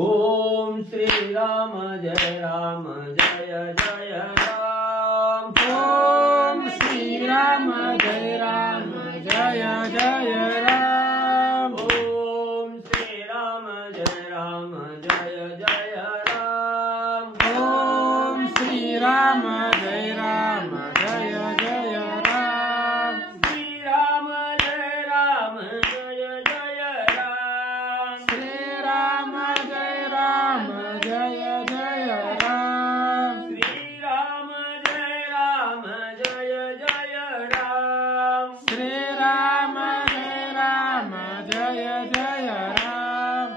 ओम श्री राम जय राम जय जय राम। ओम श्री राम जय राम जय जय राम। ओम श्री राम जय राम जय जय राम। ओम श्री राम जय राम जय जय राम। श्री राम जय राम जय जय राम। श्री राम जय राम जय जय राम। श्री राम जय राम जय जय राम। श्री राम जय राम जय जय राम।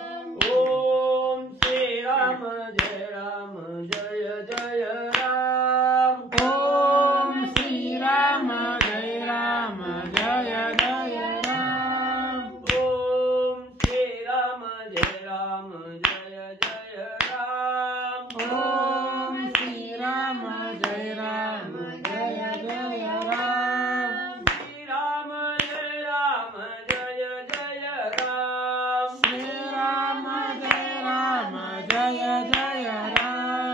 ओम श्री राम जय राम जय जय राम। ओम श्री राम जय राम जय जय राम। ओम श्री राम जय राम जय जय राम। ओम श्री राम जय राम जय जय राम। श्री राम जय राम जय जय राम। श्री राम जय राम जय जय राम।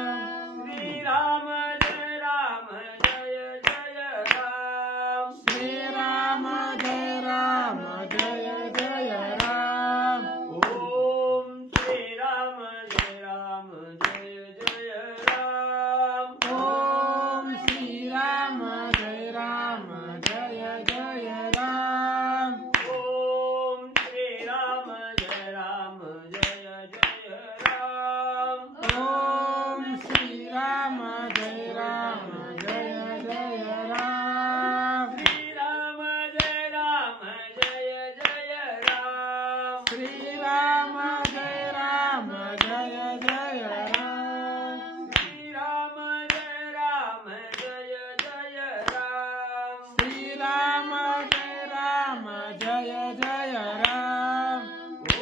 श्री राम जय राम जय जय राम। श्री राम जय राम जय जय राम। ओम श्री राम जय राम जय जय राम। ओम श्री राम जय राम जय जय राम। ओम श्री राम जय राम जय जय राम। ओम श्री राम जय राम जय जय राम। श्री राम जय राम जय जय राम। श्री राम जय राम जय जय राम। श्री राम जय राम जय जय राम। श्री राम जय राम जय जय राम।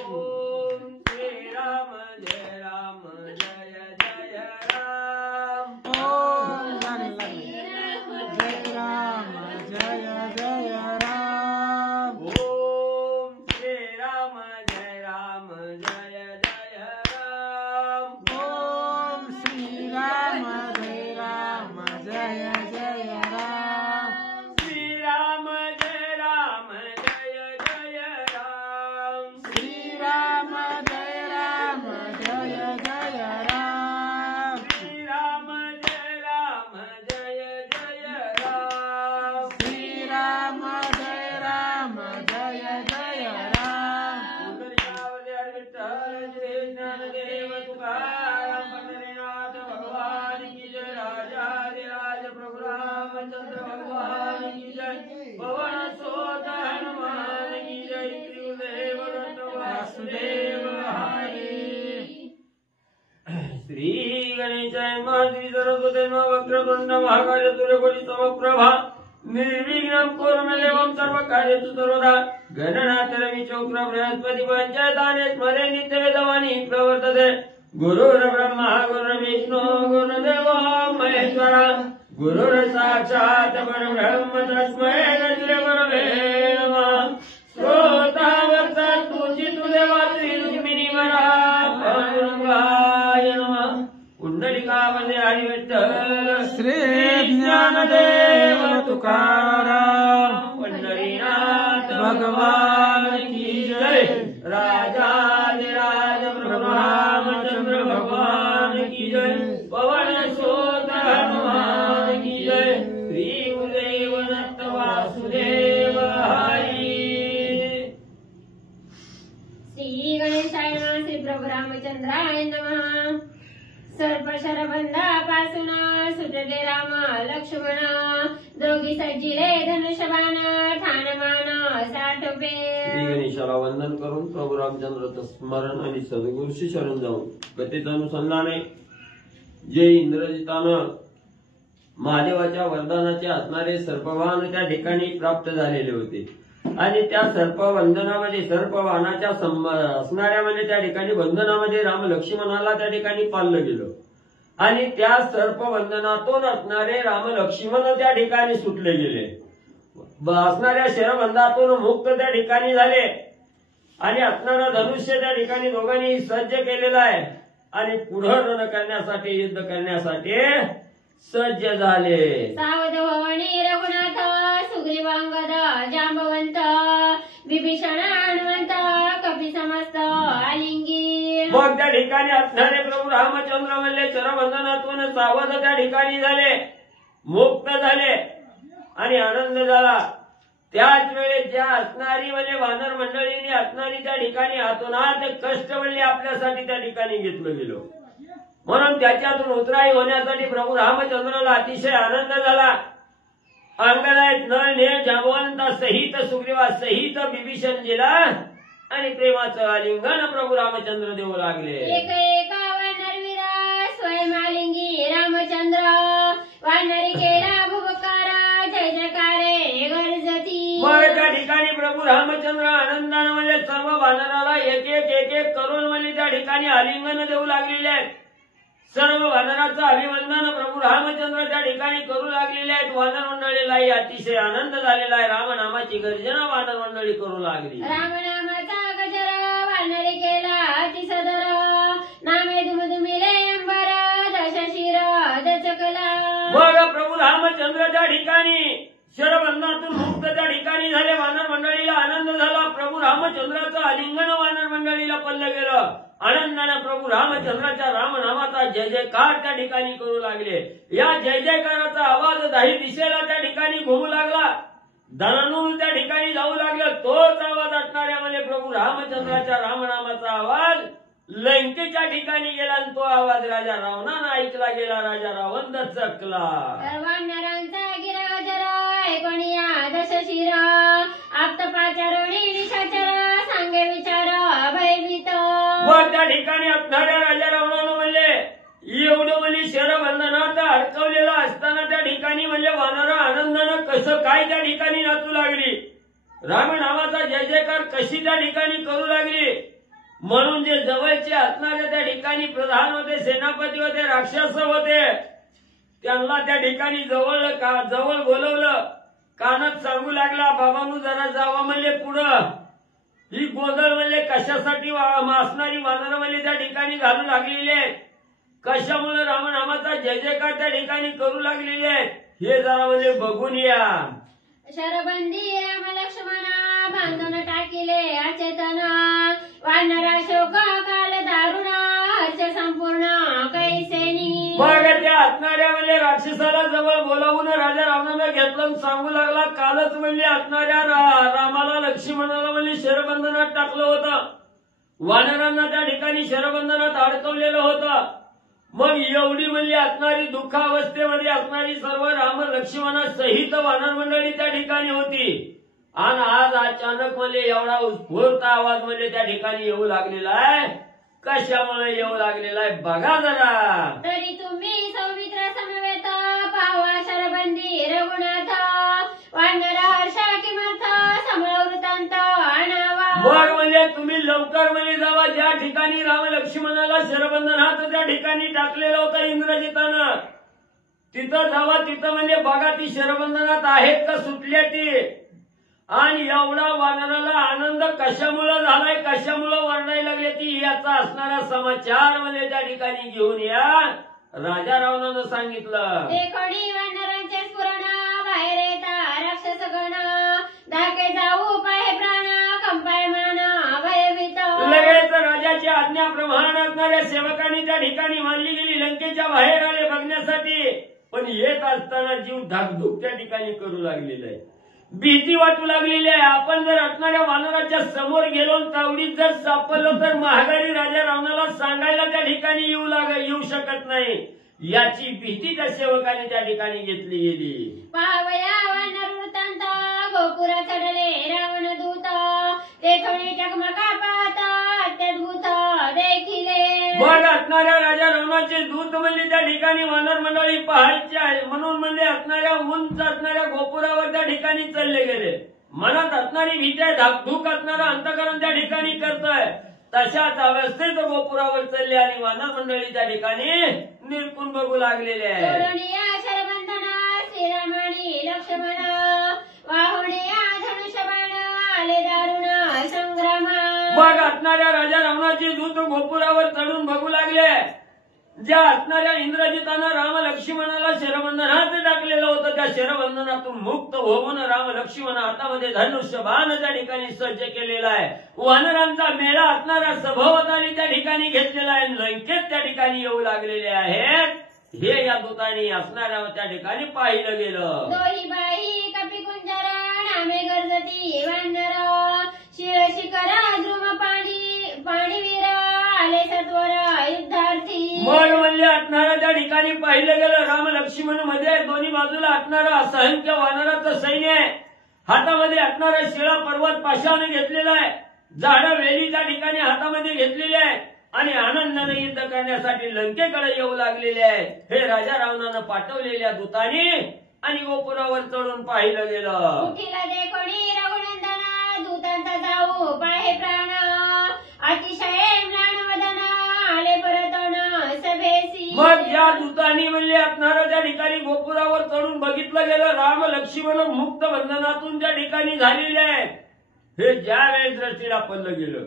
ओम श्री राम जय राम जय जय राम। ओम जय राम जय जय राम। ओम श्री राम जय राम जय जय राम। ओम श्री राम जय राम जय जय राम। श्री राम जय राम जय जय राम। श्री राम जय राम जय जय राम। श्री राम जय राम जय जय राम। श्री राम जय राम जय जय राम। पुंडरीकावली विठ्ठल श्री ज्ञानदेव तुकाराम पंढरीनाथ भगवान की जय। राजाधिराज प्रभु रामचंद्र भगवान की जय। पवन सुत हनुमान की जय। त्रिदेव दत्त वासुदेव हरि। श्री गणेशाय नमः। श्री सरस्वती नमः। वक्रतुंड महाकाय सूर्यकोटि समप्रभा निर्विघ्नं कुरु मे देवं सर्वकार्येषु सर्वदा। गणनाथ रवि चोक्र बृहस्पति पंचायताने स्मरे नित्यवेदवाणी प्रवर्तते। गुरुर्ब्रह्मा गुरुर्विष्णु गुरुर्देवो महेश्वरा। गुरुर्साक्षात् परब्रह्म तस्मै श्री गुरवे नमः। श्रोतावर्तन्तु चित्तदेवात्री रुक्मिणी वरा पांडुरंगाय नमः। पुंडरीकावली हरि विठ्ठल श्री ज्ञानदेव तुकाराम पंढरीनाथ भगवान की जय। राजाधिराज प्रभु रामचंद्र भगवान की जय। पवन सुत हनुमान की जय। श्री गुरुदेव दत्त वासुदेव हरि। श्री गणेशाय नमः। श्री प्रभु रामचंद्राय नमः। सर्प शरबंधापासून सुटले राम लक्ष्मण। दोघी सज्जिले धनुष्यबाण ठाणमान साठोपे। श्री गणेशाला वंदन करून प्रभू रामचंद्राचं स्मरण आणि सद्गुरूशी शरण जाऊन कथेचं अनुसंधान आहे. जे इंद्रजितानं महादेवाच्या वरदानाचे असणारे सर्पवाहन त्या ठिकाणी प्राप्त झालेले होते आणि त्या सर्पवंदनामध्ये सर्पवाहनाच्या असणाऱ्या म्हणजे त्या ठिकाणी वंदनामध्ये राम लक्ष्मणाला त्या ठिकाणी पाळलं गेलं आणि त्या सर्पवंदनातून असणारे राम लक्ष्मण त्या ठिकाणी सुटले गेले. असणाऱ्या शरबंधातून मुक्त त्या ठिकाणी झाले आणि असणारा धनुष्य त्या ठिकाणी दोघांनी सज्ज केलेला आहे आणि पुढे रण करण्यासाठी युद्ध करण्यासाठी सज्ज झाले. सावध भवानी रघुनाथ सुग्रीवांगद जांबवंत विभीषण हनुमंत कपी समस्त आलिंगी. मग त्या ठिकाणी असणारे प्रभू रामचंद्र म्हणले चरबंधनातून सावध त्या ठिकाणी झाले, मुक्त झाले आणि आनंद झाला. त्याच वेळेस ज्या असणारी म्हणजे वानर मंडळीने असणारी त्या ठिकाणी हातोनात कष्ट म्हणजे आपल्यासाठी त्या ठिकाणी घेतलं गेलो, म्हणून त्याच्यातून उतराई होण्यासाठी प्रभू रामचंद्राला अतिशय आनंद झाला. अंगदाय नळ जांबवंत सहित सुग्रीवा सहित विभीषणजीला आणि प्रेमाचं आलिंगन प्रभू रामचंद्र देऊ लागले. एक एक वानरवीरा स्वयंमालिंगी रामचंद्र वानरी केला भुवकारा जय जयकारे गरजती. मग त्या ठिकाणी प्रभू रामचंद्र आनंदानं म्हणजे सर्व वानराला एक एक करून म्हणजे त्या ठिकाणी आलिंगन देऊ लागलेले आहेत. सर्व वानराचं अभिवंदन प्रभू रामचंद्र त्या ठिकाणी करू लागलेले आहेत. वानर मंडळीलाही अतिशय आनंद झालेला आहे. रामनामाची गर्जना वानर मंडळी करू लागली. रामनामाचा गजर वानरी केला अतिसदर नामे दुमदुमिले अंबर दशशिर दचकला. मग प्रभू रामचंद्र त्या ठिकाणी शरबंधनातून मुक्त त्या ठिकाणी झाले. वानर मंडळीला आनंद झाला. प्रभू रामचंद्राचं आलिंगन वानर मंडळीला पडलं गेलं. आनंदाने प्रभू रामचंद्राच्या रामनामाचा जय जयकार त्या ठिकाणी करू लागले. या जय जयकाराचा आवाज दाही दिशेला त्या ठिकाणी घुमू लागला. धनानूर त्या ठिकाणी जाऊ लागला. तोच आवाज असणाऱ्यामध्ये प्रभू रामचंद्राच्या रामनामाचा आवाज लंकेच्या ठिकाणी गेला आणि तो आवाज राजा रावणानं ऐकला गेला. राजा रावण दचकला. वानरांचा गिराजर कोणिया दशशिर आप्तपाचारोणी निशाचर सांगे विचार भयभीत. मग त्या ठिकाणी असणाऱ्या राजा रावणानं म्हणले एवढं म्हणजे शरबंधनात अडकवलेला असताना त्या ठिकाणी म्हणजे वानर आनंदानं कसं काय त्या ठिकाणी नाचू लागली. राम नावाचा जय जयकार कशी त्या ठिकाणी करू लागली. म्हणून जे जवळचे असणारे त्या ठिकाणी प्रधान होते, सेनापती होते, राक्षस होते, त्यांना त्या ठिकाणी जवळ बोलवलं. कानात सांगू लागला बाबांनो जरा जावा म्हणले पुढं. ही गोंधळ म्हणजे कशासाठी असणारी वानर म्हणजे त्या ठिकाणी घालू लागलेली आहे. कशामुळे रामनामाचा जय जयकार त्या ठिकाणी करू लागलेले आहेत हे जरा म्हणजे बघून या. शरबंदी राम लक्ष्मणा बांधून टाकिले अचेतन वानरा शोक काल दारुण हर्ष संपूर्ण कैसेनी. मग त्या असणाऱ्या म्हणजे राक्षसाला जवळ बोलावून राजा रावणाला घेतलं सांगू लागला कालच म्हणजे असणाऱ्या रामाला लक्ष्मणाला म्हणजे शरबंधनात टाकलं होतं. वानरांना त्या ठिकाणी शरबंधनात अडकवलेलं होतं. मग एवढी म्हणजे असणारी दुःखावस्थेमध्ये असणारी सर्व राम लक्ष्मणा सहित वानर मंडळी त्या ठिकाणी होती. आणि आज अचानक म्हणजे एवढा उत्स्फूर्त आवाज म्हणजे त्या ठिकाणी येऊ लागलेला आहे. कशामुळे येऊ लागलेला आहे बघा जरा. तरी तुम्ही सौमित्र समवेत पावा शरबंदी रघुनाथ वानरा हर्षा किमर्थ समवृत्तांत आणावा. मग म्हणजे तुम्ही लवकर म्हणजे जावा ज्या ठिकाणी राम लक्ष्मणाला शरबंधनात त्या ठिकाणी टाकलेलं होतं इंद्रजितानं तिथं जावा. तिथं म्हणजे बघा ती शरबंधनात आहेत का सुटल्या ती. आणि एवढा वानराला आनंद कशामुळे झालाय कशामुळे वर्णायला लागले ती याचा असणारा समाचार म्हणजे त्या ठिकाणी घेऊन या. राजा रावणानं सांगितलं देखोडी वानरांचे स्फुरण बाहेर येता राक्षस गण धाके जाऊ पाहे प्राण कंपायमान भयभीत. लगेच राजाची आज्ञाप्रमाणे असणाऱ्या सेवकांनी त्या ठिकाणी मानली गेली. लंकेच्या बाहेर आले बघण्यासाठी. पण येत असताना जीव धाकधूक त्या ठिकाणी करू लागलेला आहे. भीती वाटू लागलेली आहे. आपण जर असणाऱ्या वानराच्या समोर गेलो तावडीत जर सापडलो तर महागारी राजा रावणाला सांगायला त्या ठिकाणी येऊ शकत नाही. याची भीती त्या सेवकाने त्या ठिकाणी घेतली गेली. पाहवया वानर वृत्तांत गोपुरा चढले रावण दूत तेथोडी चकमका पाहत अत्यद्भुत देखिले. मग असणाऱ्या राजा रावणाचे दूत म्हणजे त्या ठिकाणी वानर मंडळी पाहायचे आहे म्हणून म्हणजे असणाऱ्या उंच असणाऱ्या गोपुरावर त्या ठिकाणी चालले गेले. मनात असणारी भीती धाकधूक असणारा अंतकरण त्या ठिकाणी करतोय. तशाच अवस्थेत गोपुरावर चालले आणि वानर मंडळी त्या ठिकाणी निरखून बघू लागलेले आहे. सोडूनिया शरबंधना श्रीरामाणी लक्ष्मण वाहुनिया धनुष्यबाण आले दारुण संग्राम. मग असणाऱ्या राजा रावणाचे दूत गोपुरावर चढून बघू लागले. ज्या असणाऱ्या इंद्रजितानं राम लक्ष्मणाला शरबंधनात टाकलेलं होतं त्या शरबंधनातून मुक्त होऊन राम लक्ष्मण हातामध्ये धनुष्य बाण त्या ठिकाणी सज्ज केलेला आहे. वानरांचा मेळा असणारा सभोवताली त्या ठिकाणी घेतलेला आहे. लंकेत त्या ठिकाणी येऊ लागलेले आहेत. हे या दूतांनी असणाऱ्या त्या ठिकाणी पाहिलं गेलं. दोही बाई कपी कुंजरा नामे गरजती वानर शिर शिखर द्रुम पाणीवीर आले सत्वर युद्धार्थी. मग म्हणजे असणारा त्या ठिकाणी पाहिलं गेलं. राम लक्ष्मण मध्ये दोन्ही बाजूला असणारा असंख्य वानराचं सैन्य आहे. हातामध्ये असणारा शिळा पर्वत पाशाने घेतलेला आहे. झाडं वेली त्या ठिकाणी हातामध्ये घेतलेली आहे आणि आनंदाने युद्ध करण्यासाठी लंकेकडे येऊ लागलेले आहेत. हे राजा रावणानं पाठवलेल्या दूतांनी आणि गोपुरावर चढून पाहिलं गेलं. उठीला दे कोणी रघुनंदना दूतांचा जाऊ पाहे प्राण अतिशय म्लानवदन आले परतन सभेसी. मग या दूतांनी म्हणजे असणारा त्या ठिकाणी गोपुरावर चढून बघितलं गेलं. राम लक्ष्मण मुक्त बंधनातून त्या ठिकाणी झालेले आहेत. हे ज्या वेळेस दृष्टीला पडलं गेलं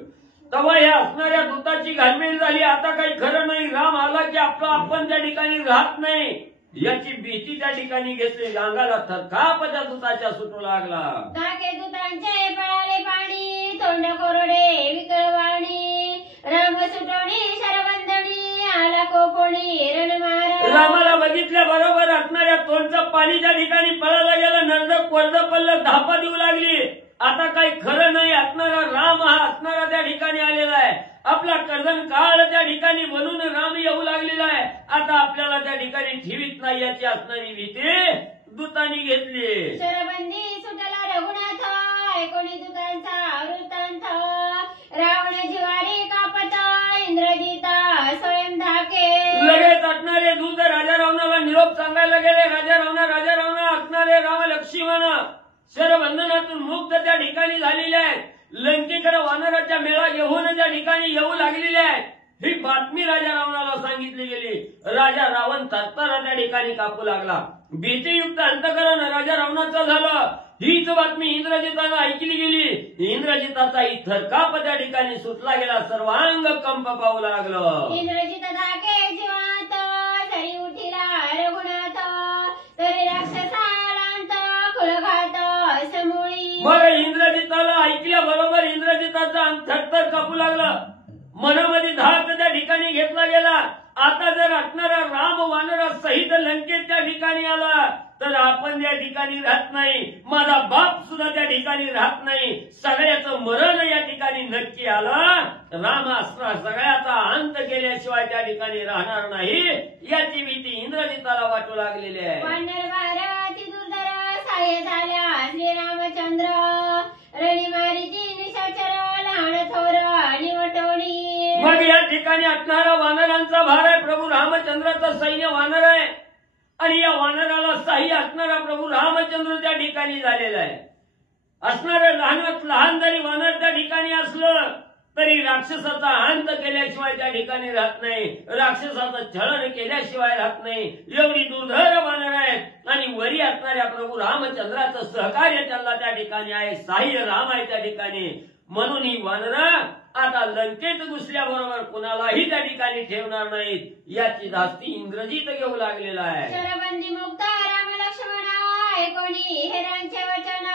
तेव्हा या असणाऱ्या दूताची घालमेल झाली. आता काही खरं नाही. राम आला की आपला आपण त्या ठिकाणी राहत नाही याची भीती त्या ठिकाणी घेतली. अंगाला थरकाप त्या दूताच्या सुटू लागला. धाके दूतांचे पळाले पाणी तोंड कोरडे विकळवाणी राम सुटोणी शरबंधनी आला कोपोणी रणमार. रामाला बघितल्या बरोबर असणाऱ्या तोंडचं पाणी त्या ठिकाणी पळायला गेलं. नर्द कोरड पडलं. धापा देऊ लागली. आता काही खरं नाही. असणारा राम हा असणारा त्या ठिकाणी आलेला आहे. आपला कर्दन काळ त्या ठिकाणी बनून राम येऊ लागलेला आहे. आता आपल्याला त्या ठिकाणी ठेवीत नाही याची असणारी भीती दूतांनी घेतली. शरबंदी सुटला रघुनाथ ऐकोणी दूतांचा वृत्तांत रावण जिवारी कापत इंद्रजिता स्वयं धाके. लगेच असणारे दूत राजा रावणाला निरोप सांगायला गेले. राजा रावणा असणारे राम लक्ष्मण शरबंधनातून मुक्त त्या ठिकाणी झालेले आहेत. लंकेकडे वानराच्या मेळा घेऊन त्या ठिकाणी येऊ लागलेले आहेत. ही बातमी राजा रावणाला सांगितली गेली. राजा रावण तत्पर त्या ठिकाणी कापू लागला. भीतीयुक्त अंतकरण राजा रावणाचं झालं. हीच बातमी इंद्रजितानं ऐकली गेली. इंद्रजिताचा थरकाप त्या ठिकाणी सुटला गेला. सर्वांग कंप पाहू लागलं. इंद्रजित धाके जिवांत सरी उठिला रघुनाथ तरी राक्षसालांत खुळघात समूळी. मग इंद्रजिताला ऐकल्या बरोबर इंद्रजिताचा अंग थरथर कापू लागला. मनामध्ये धाक त्या ठिकाणी घेतला गेला. आता जर असणारा राम वानरा सहित लंकेत त्या ठिकाणी आला तर आपण त्या ठिकाणी राहत नाही. माझा बाप सुद्धा त्या ठिकाणी राहत नाही. सगळ्याचं मरण या ठिकाणी नक्की आलं. राम असणार सगळ्याचा अंत केल्याशिवाय त्या ठिकाणी राहणार नाही याची भीती इंद्रजिताला वाटू लागलेली आहे. वानर वारती दुर्धर साह्य झाल्या श्रीरामचंद्र रणिमारीची निशाचर लहान थोर निवटोणी. मग या ठिकाणी असणारा वानरांचा भार आहे. प्रभू रामचंद्राचं सैन्य वानर आहे आणि या वानराला साह्य असणारा प्रभू रामचंद्र त्या ठिकाणी झालेला आहे. असणारं लहानात लहान जरी वानर त्या ठिकाणी असलं तरी राक्षसाचा अंत केल्याशिवाय त्या ठिकाणी राहत नाही. राक्षसाचं छळन केल्याशिवाय राहत नाही. एवढी दुर्धर वानर आहेत आणि वरी असणाऱ्या प्रभू रामचंद्राचं सहकार्य त्यांना त्या ठिकाणी आहे. साह्य राम आहे त्या ठिकाणी. म्हणून ही वानर आता लंकेत घुसल्याबरोबर कुणालाही त्या ठिकाणी ठेवणार नाहीत याची धास्ती इंद्रजित घेऊ लागलेला आहे. शरबंदी मुक्त राम लक्ष्मण ऐकोणी हेरांचे वचन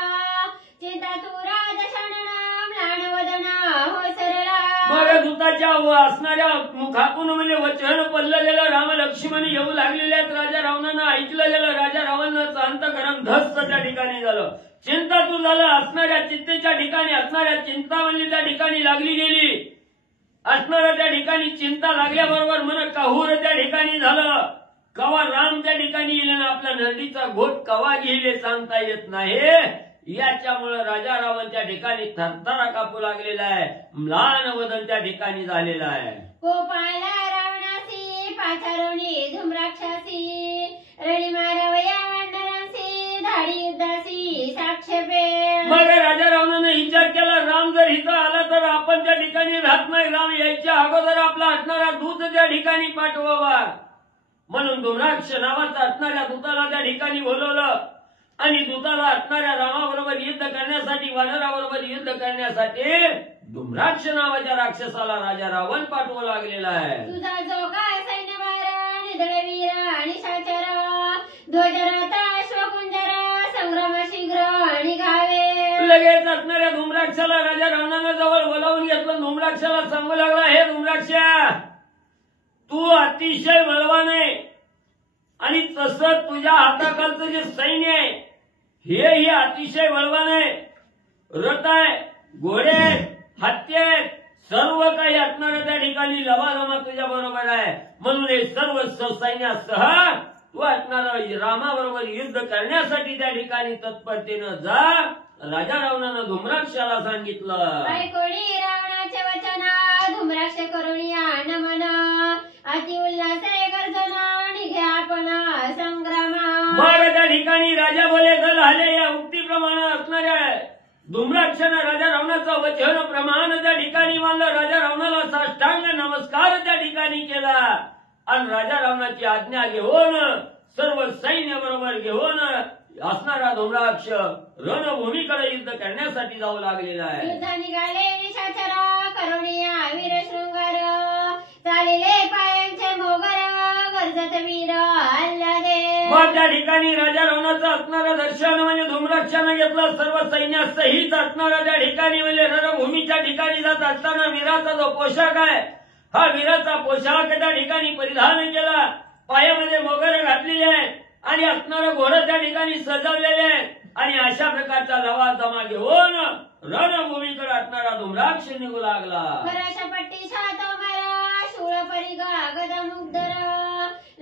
चिंता तुरा दशनन म्लान वदन हो सरला. मग दूताच्या असणाऱ्या मुखातून म्हणजे वचन पडलं गेलं. राम लक्ष्मण येऊ लागलेले आहेत. राजा रावणानं ऐकलं गेलं. राजा रावणाचं अंतकरण धस्त त्या ठिकाणी झालं. चिंता तू झालं. असणाऱ्या चिंतेच्या ठिकाणी असणाऱ्या चिंता म्हणजे त्या ठिकाणी लागली गेली. असणाऱ्या त्या ठिकाणी चिंता लागल्याबरोबर मन काहूर त्या ठिकाणी झालं. कवा राम त्या ठिकाणी येईल ना आपल्या नरडीचा घोट कवा घेईल सांगता येत नाही. याच्यामुळे राजा रावण त्या ठिकाणी थरथरा कापू लागलेला आहे. म्लान वदन त्या ठिकाणी झालेला आहे. गोपाला रावणासी पाचारोणी धूम्राक्षासी रणी मारवया वानरांसी धाडी युद्धासी साक्षेपे. मग राजा रावणाने विचार केला राम जर इथं आला तर आपण त्या ठिकाणी राहत नाही. राम यायच्या अगोदर आपला असणारा दूत त्या ठिकाणी पाठवावा. म्हणून धूम्राक्ष नावाचा असणाऱ्या दूताला त्या ठिकाणी बोलवलं. आणि दूताला असणाऱ्या रामाबरोबर युद्ध करण्यासाठी, वानराबरोबर युद्ध करण्यासाठी धूम्राक्ष नावाच्या राक्षसाला राजा रावण पाठवू लागलेला आहे. तुझा जो काय सैन्यभार निधळे वीर आणि शाचर ध्वजरथ अश्वकुंजर संग्राम शीघ्र निघावे. लगेच असणाऱ्या धूम्राक्षाला राजा रावणानं जवळ बोलावून घेतलं. धूम्राक्षाला सांगू लागला, हे धूम्राक्षा, तू अतिशय बलवान आहे आणि तसं तुझ्या हाताखालचं जे सैन्य आहे हेही अतिशय बलवान आहे. रथ आहे, घोडे आहेत, हत्ती आहेत, सर्व काही असणाऱ्या त्या ठिकाणी लवाजमा तुझ्या बरोबर आहे. म्हणून हे सर्व सैन्यासह तू असणारा रामाबरोबर युद्ध करण्यासाठी त्या ठिकाणी तत्परतेनं जा. राजा रावणानं धूम्राक्षाला सांगितलं. ऐकोणी रावणाचे वचन धूम्राक्ष करुणी नमन अति उल्हास गर्जना निघे आपण संग्रामा. मग त्या ठिकाणी राजा बोले दल आले. या उक्तीप्रमाणे असणाऱ्या धूम्राक्षानं राजा रावणाचं वचन प्रमाण त्या ठिकाणी मानलं. राजा रावणाला साष्टांग नमस्कार त्या ठिकाणी केला आणि राजा रावणाची आज्ञा घेऊन सर्व सैन्य बरोबर घेऊन असणारा धूम्राक्ष रणभूमीकडे युद्ध करण्यासाठी जाऊ लागलेला आहे. युद्ध निघाले निशाचर करुणिया वीर शृंगार चालिले पायांचे मोगर गरजत वीर अल्लादे. मग त्या ठिकाणी राजा रावणाचं असणारं दर्शन म्हणजे धूम्राक्षानं घेतलं. सर्व सैन्यासहित असणारा त्या ठिकाणी म्हणजे रणभूमीच्या ठिकाणी जात असताना वीराचा जो पोशाख आहे हा वीराचा पोशाख त्या ठिकाणी परिधान केला. पायामध्ये मोगरे घातलेले आहेत आणि असणारं घोडं त्या ठिकाणी सजवलेले आहेत आणि अशा प्रकारचा लवाजमा घेऊन रणभूमीकडे असणारा धूम्राक्ष निघू लागला. पट्टी छात मारा शूळ परिगा गदा मुग्धर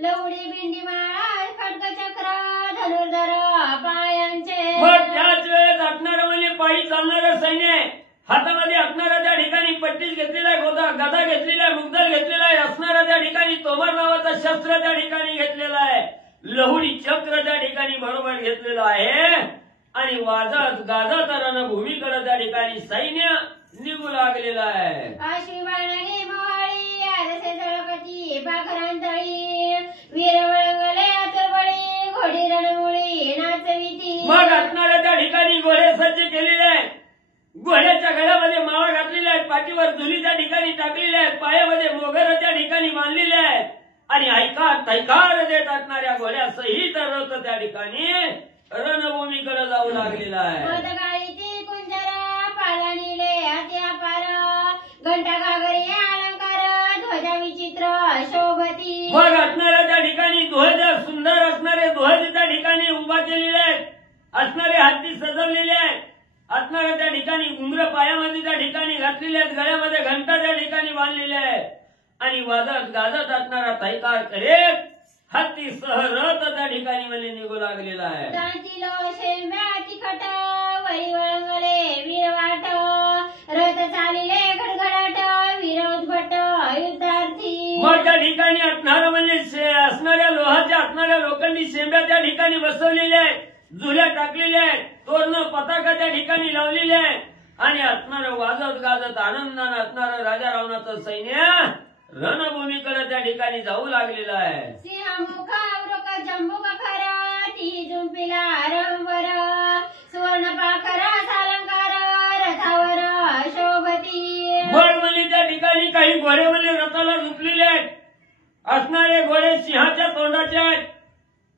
लवडी बिंडी माळा खडक चक्र धनुर्धर पायांचे. मग त्याच वेळेस असणारं म्हणजे पायी चालणारं सैन्य हातामध्ये असणारा त्या ठिकाणी पट्टीस घेतलेला आहे, गदा घेतलेला आहे, मुग्धर घेतलेला आहे. असणारा त्या ठिकाणी तोमर नावाचं शस्त्र त्या ठिकाणी घेतलेलं आहे. लहुडी चक्र त्या ठिकाणी बरोबर घेतलेलं आहे आणि वाजत गाजत रणभूमीकडे त्या ठिकाणी सैन्य निघू लागलेलं आहे. अश्वी बाणाने मोहाळी आरसे जळकती पाखरांतळी वीर वळंगले आतुरबळी घोडी रणमुळी नाचविती. मग असणाऱ्या त्या ठिकाणी घोडे सज्ज केलेले आहेत. घोड्याच्या गळ्यामध्ये माळा घातलेल्या आहेत, पाठीवर धुली त्या ठिकाणी टाकलेल्या आहेत, पायामध्ये मोगर त्या ठिकाणी बांधलेले आहेत आणि ऐकार तैकार देत असणाऱ्या घोड्यासहित रथ त्या ठिकाणी रणभूमीकडे जाऊ लागलेला आहे. मदगाळीची कुंजर पाला निळे अति अपार घंटा घागरी अलंकार ध्वजा विचित्र शोभती. मग असणाऱ्या त्या ठिकाणी ध्वज सुंदर असणारे ध्वज त्या ठिकाणी उभा केलेले आहेत. असणारे हत्ती सजवलेले आहेत. असणाऱ्या त्या ठिकाणी घुंगर पायामध्ये त्या ठिकाणी घातलेले आहेत. गळ्यामध्ये घंटा त्या ठिकाणी बांधलेले आहेत आणि वाजत गाजत असणारा तैकार करेत हत्ती सह रथ त्या ठिकाणी मध्ये निघू लागलेला आहे. दांतीलो शेंब्या तिखट वरी वळंगले वीरवाट रथ चालिले गडगडाट विरोधभट युद्धार्थी. मग त्या ठिकाणी असणारं म्हणजे असणाऱ्या लोहाच्या असणाऱ्या लोखंडी शेंब्या त्या ठिकाणी बसवलेल्या आहेत, झुल्या टाकलेल्या आहेत, तोरण पताका त्या ठिकाणी लावलेले आहेत आणि असणारं वाजत गाजत आनंदानं असणारं राजा रावणाचं सैन्य रणभूमीकडे त्या ठिकाणी जाऊ लागलेलं आहे. सिंहमुख वृक जंबुक खरा ती जुंपिला रंबर सुवर्ण पाखरा सालंकार रथावर शोभती. मग म्हणजे त्या ठिकाणी काही घोडे म्हणजे रथाला झुकलेले आहेत. असणारे घोडे सिंहाच्या तोंडाचे आहेत,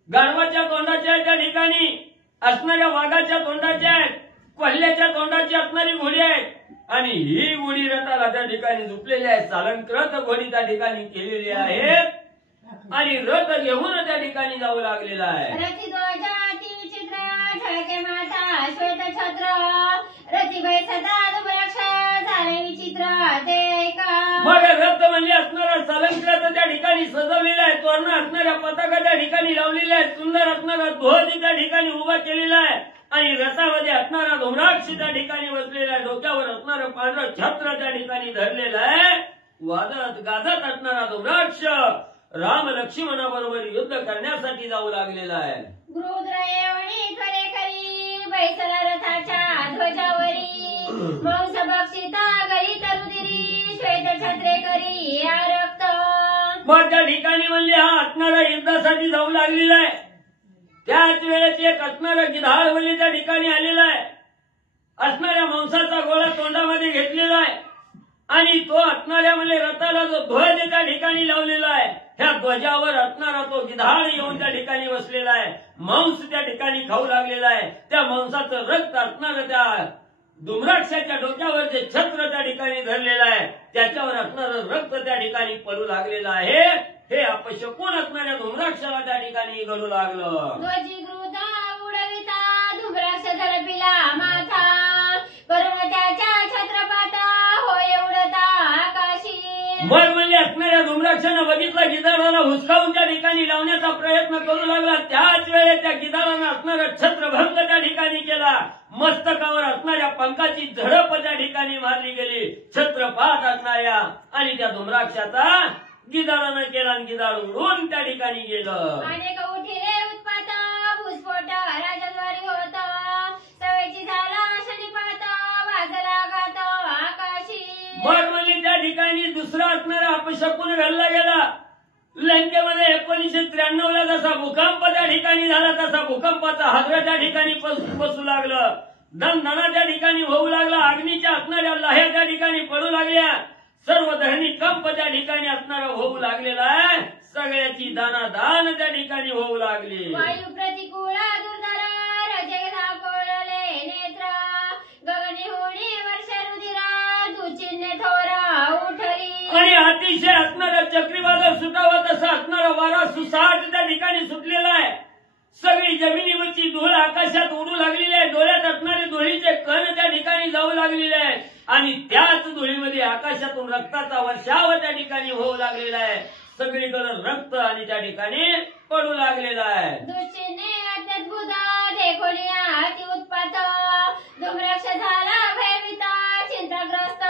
गाढवाच्या तोंडाचे आहेत, त्या ठिकाणी असणाऱ्या वाघाच्या तोंडाचे आहेत, कोल्ह्याच्या तोंडाची असणारी घोडी आहेत आणि ही घोडी रथाला त्या ठिकाणी झुकलेली आहे. सालंकृत घोडी त्या ठिकाणी केलेली आहेत आणि रथ घेऊन त्या ठिकाणी जाऊ लागलेला आहे. रथी ध्वजा अति विचित्र झळके माथा श्वेत छत्र रथी बैसता दुर्लक्ष झाले विचित्र ते ऐका. मग रथ म्हणजे असणारा सालंकृत त्या ठिकाणी सजवलेला आहे, तोरण असणाऱ्या पताका त्या ठिकाणी लावलेल्या आहेत, सुंदर असणारा ध्वज त्या ठिकाणी उभा केलेला आहे आणि रथामध्ये असणारा धूम्राक्ष त्या ठिकाणी बसलेला आहे. डोक्यावर असणारं पांढरं छत्र त्या ठिकाणी धरलेलं आहे. वाजत गाजत असणारा धूम्राक्ष राम लक्ष्मणाबरोबर युद्ध करण्यासाठी जाऊ लागलेला आहे. गृहद्रयवणी खरे खरी बैसला रथाच्या ध्वजावरी मांस बक्षिता गरी तरुदिरी श्वेत छत्रे करी या रक्त. मग त्या ठिकाणी म्हणजे हा असणारा युद्धासाठी जाऊ लागलेला आहे त्याच वेळेस एक असणारं गिधाळवली त्या ठिकाणी आलेला आहे. असणाऱ्या मांसाचा गोळा तोंडामध्ये घेतलेला आहे आणि तो असणाऱ्यामध्ये रथाला जो ध्वज त्या ठिकाणी लावलेला आहे, ह्या ध्वजावर असणारा तो गिधाळ येऊन त्या ठिकाणी बसलेला आहे. मांस त्या ठिकाणी खाऊ लागलेला आहे. त्या मांसाचं रक्त असणारं त्या धुम्राक्षाच्या डोक्यावर जे छत्र त्या ठिकाणी धरलेलं आहे त्याच्यावर असणारं रक्त त्या ठिकाणी पडू लागलेलं आहे. हे अपशकून असणाऱ्या धुम्राक्षाला त्या ठिकाणी घडू लागलं. ध्वजीकृत उडविता धुम्राक्ष झळपिला माथा, करुण त्याच्या छत्रपाता होय उडता आकाशी. मग म्हणजे असणाऱ्या धुम्राक्षानं बघितलं, गिधाडाला हुसकावून त्या ठिकाणी लावण्याचा प्रयत्न करू लागला. त्याच वेळेस त्या गिधाडानं असणारा छत्रभंग त्या ठिकाणी केला. मस्तकावर असणाऱ्या पंखाची झडप त्या ठिकाणी मारली गेली. छत्रपात असणाऱ्या आणि त्या धुम्राक्षाचा गिधाडानं केला आणि गिधाड उडून त्या ठिकाणी गेलं. अनेक उठिले उत्पात भूस्फोट राजद्वारी होत, सवयची झाला शनिपात वाजला गात आकाशी. मग म्हणजे त्या ठिकाणी दुसरा असणारा अपशकून घडला गेला. लंकेमध्ये 1993 जसा भूकंप त्या ठिकाणी झाला तसा भूकंपाचा हादरा त्या ठिकाणी बसू लागलं. दणदणा त्या ठिकाणी होऊ लागला. अग्नीच्या असणाऱ्या लाह्या त्या ठिकाणी पडू लागल्या. सर्व धरणी कंप त्या ठिकाणी असणारा होऊ लागलेला आहे. सगळ्याची दानादान त्या ठिकाणी होऊ लागली. वायू प्रतिकूळ दुर्धर रजे धाकोळले नेत्र, गगनी होणी वर्ष रुधिरा दुचिन्ह थोरा उठली. आणि अतिशय असणारा चक्रीवादळ सुटावा तसा असणारा वारा सुसाट त्या ठिकाणी सुटलेला आहे. सगळी जमिनीवरची धूळ आकाशात उडू लागलेली आहे. डोळ्यात असणारे धुळीचे कण त्या ठिकाणी जाऊ लागलेले आहेत आणि त्याच धुळीमध्ये आकाशातून रक्ताचा वर्षाव त्या ठिकाणी होऊ लागलेला आहे. सगळीकडे रक्त आणि त्या ठिकाणी पडू लागलेला आहे. दुश्चिन्हे अत्यद्भुत देखोनिया अति उत्पात, धुम्राक्ष झाला भयभीत चिंताग्रस्त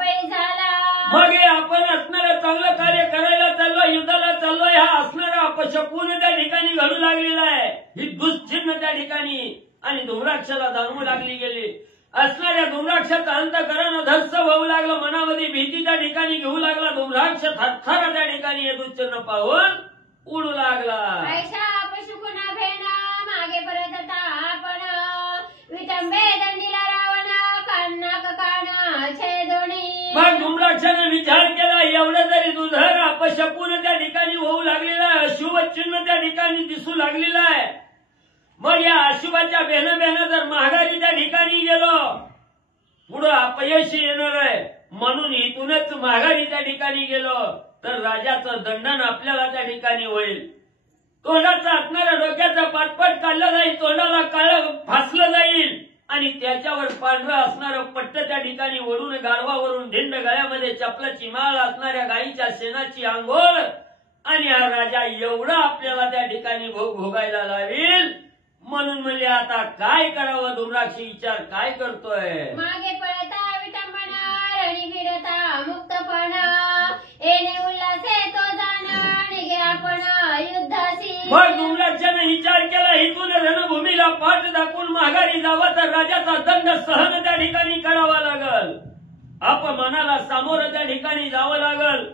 पै झाला. मग हे आपण असणारं चांगलं कार्य करायला चाललोय, युद्धाला चाललोय, हा असणारा अपशकून त्या ठिकाणी घडू लागलेला आहे. ही दुश्चिन्ह त्या ठिकाणी आणि धुम्राक्षाला जाणवू लागली गेली. असणाऱ्या धुम्राक्षाचं अंतःकरण धस्स होऊ लागलं. मनामध्ये भीती त्या ठिकाणी घेऊ लागला. धुम्राक्ष थरथर त्या ठिकाणी हे दुश्चिन्ह पाहून उडू लागला. ऐशा अपशकुना भेना मागे परत आपण, विटंबे दंडीला रावण कानाक कान छेदोणी. मग धुम्राक्षाने विचार केला, एवढं जरी दुधर अपशकून त्या ठिकाणी होऊ लागलेला आहे, अशुभ चिन्ह त्या ठिकाणी दिसू लागलेलं आहे. मग या अशुभाच्या बेनं जर माघारी त्या ठिकाणी गेलो, पुढं अपयशी येणार आहे. म्हणून इथूनच माघारी त्या ठिकाणी गेलो तर राजाचं दंडन आपल्याला त्या ठिकाणी होईल. तोंडाचा असणाऱ्या डोक्याचा पाटपट काढला जाईल, तोंडाला काळं फासलं जाईल आणि त्याच्यावर पांढरं असणारं पट्ट त्या ठिकाणी ओढून गाढवावरून ढिंड गळ्यामध्ये चपलाची माळ असणाऱ्या गायीच्या शेणाची आंघोळ आणि हा राजा एवढा आपल्याला त्या ठिकाणी भोग भोगायला लावेल. म्हणून म्हणजे आता काय करावं, धुम्राक्षी विचार काय करतोय. मागे पळता विटंबना रणी फिरता मुक्तपणा, येणे उल्हासे तो जाणा निघे आपण युद्धासी. मग धुम्राक्षाने विचार केला, इथून रणभूमीला पाठ दाखवून माघारी जावं तर राजाचा दंड सहन त्या ठिकाणी करावा लागल. अपमानाला सामोरं त्या ठिकाणी जावं लागल.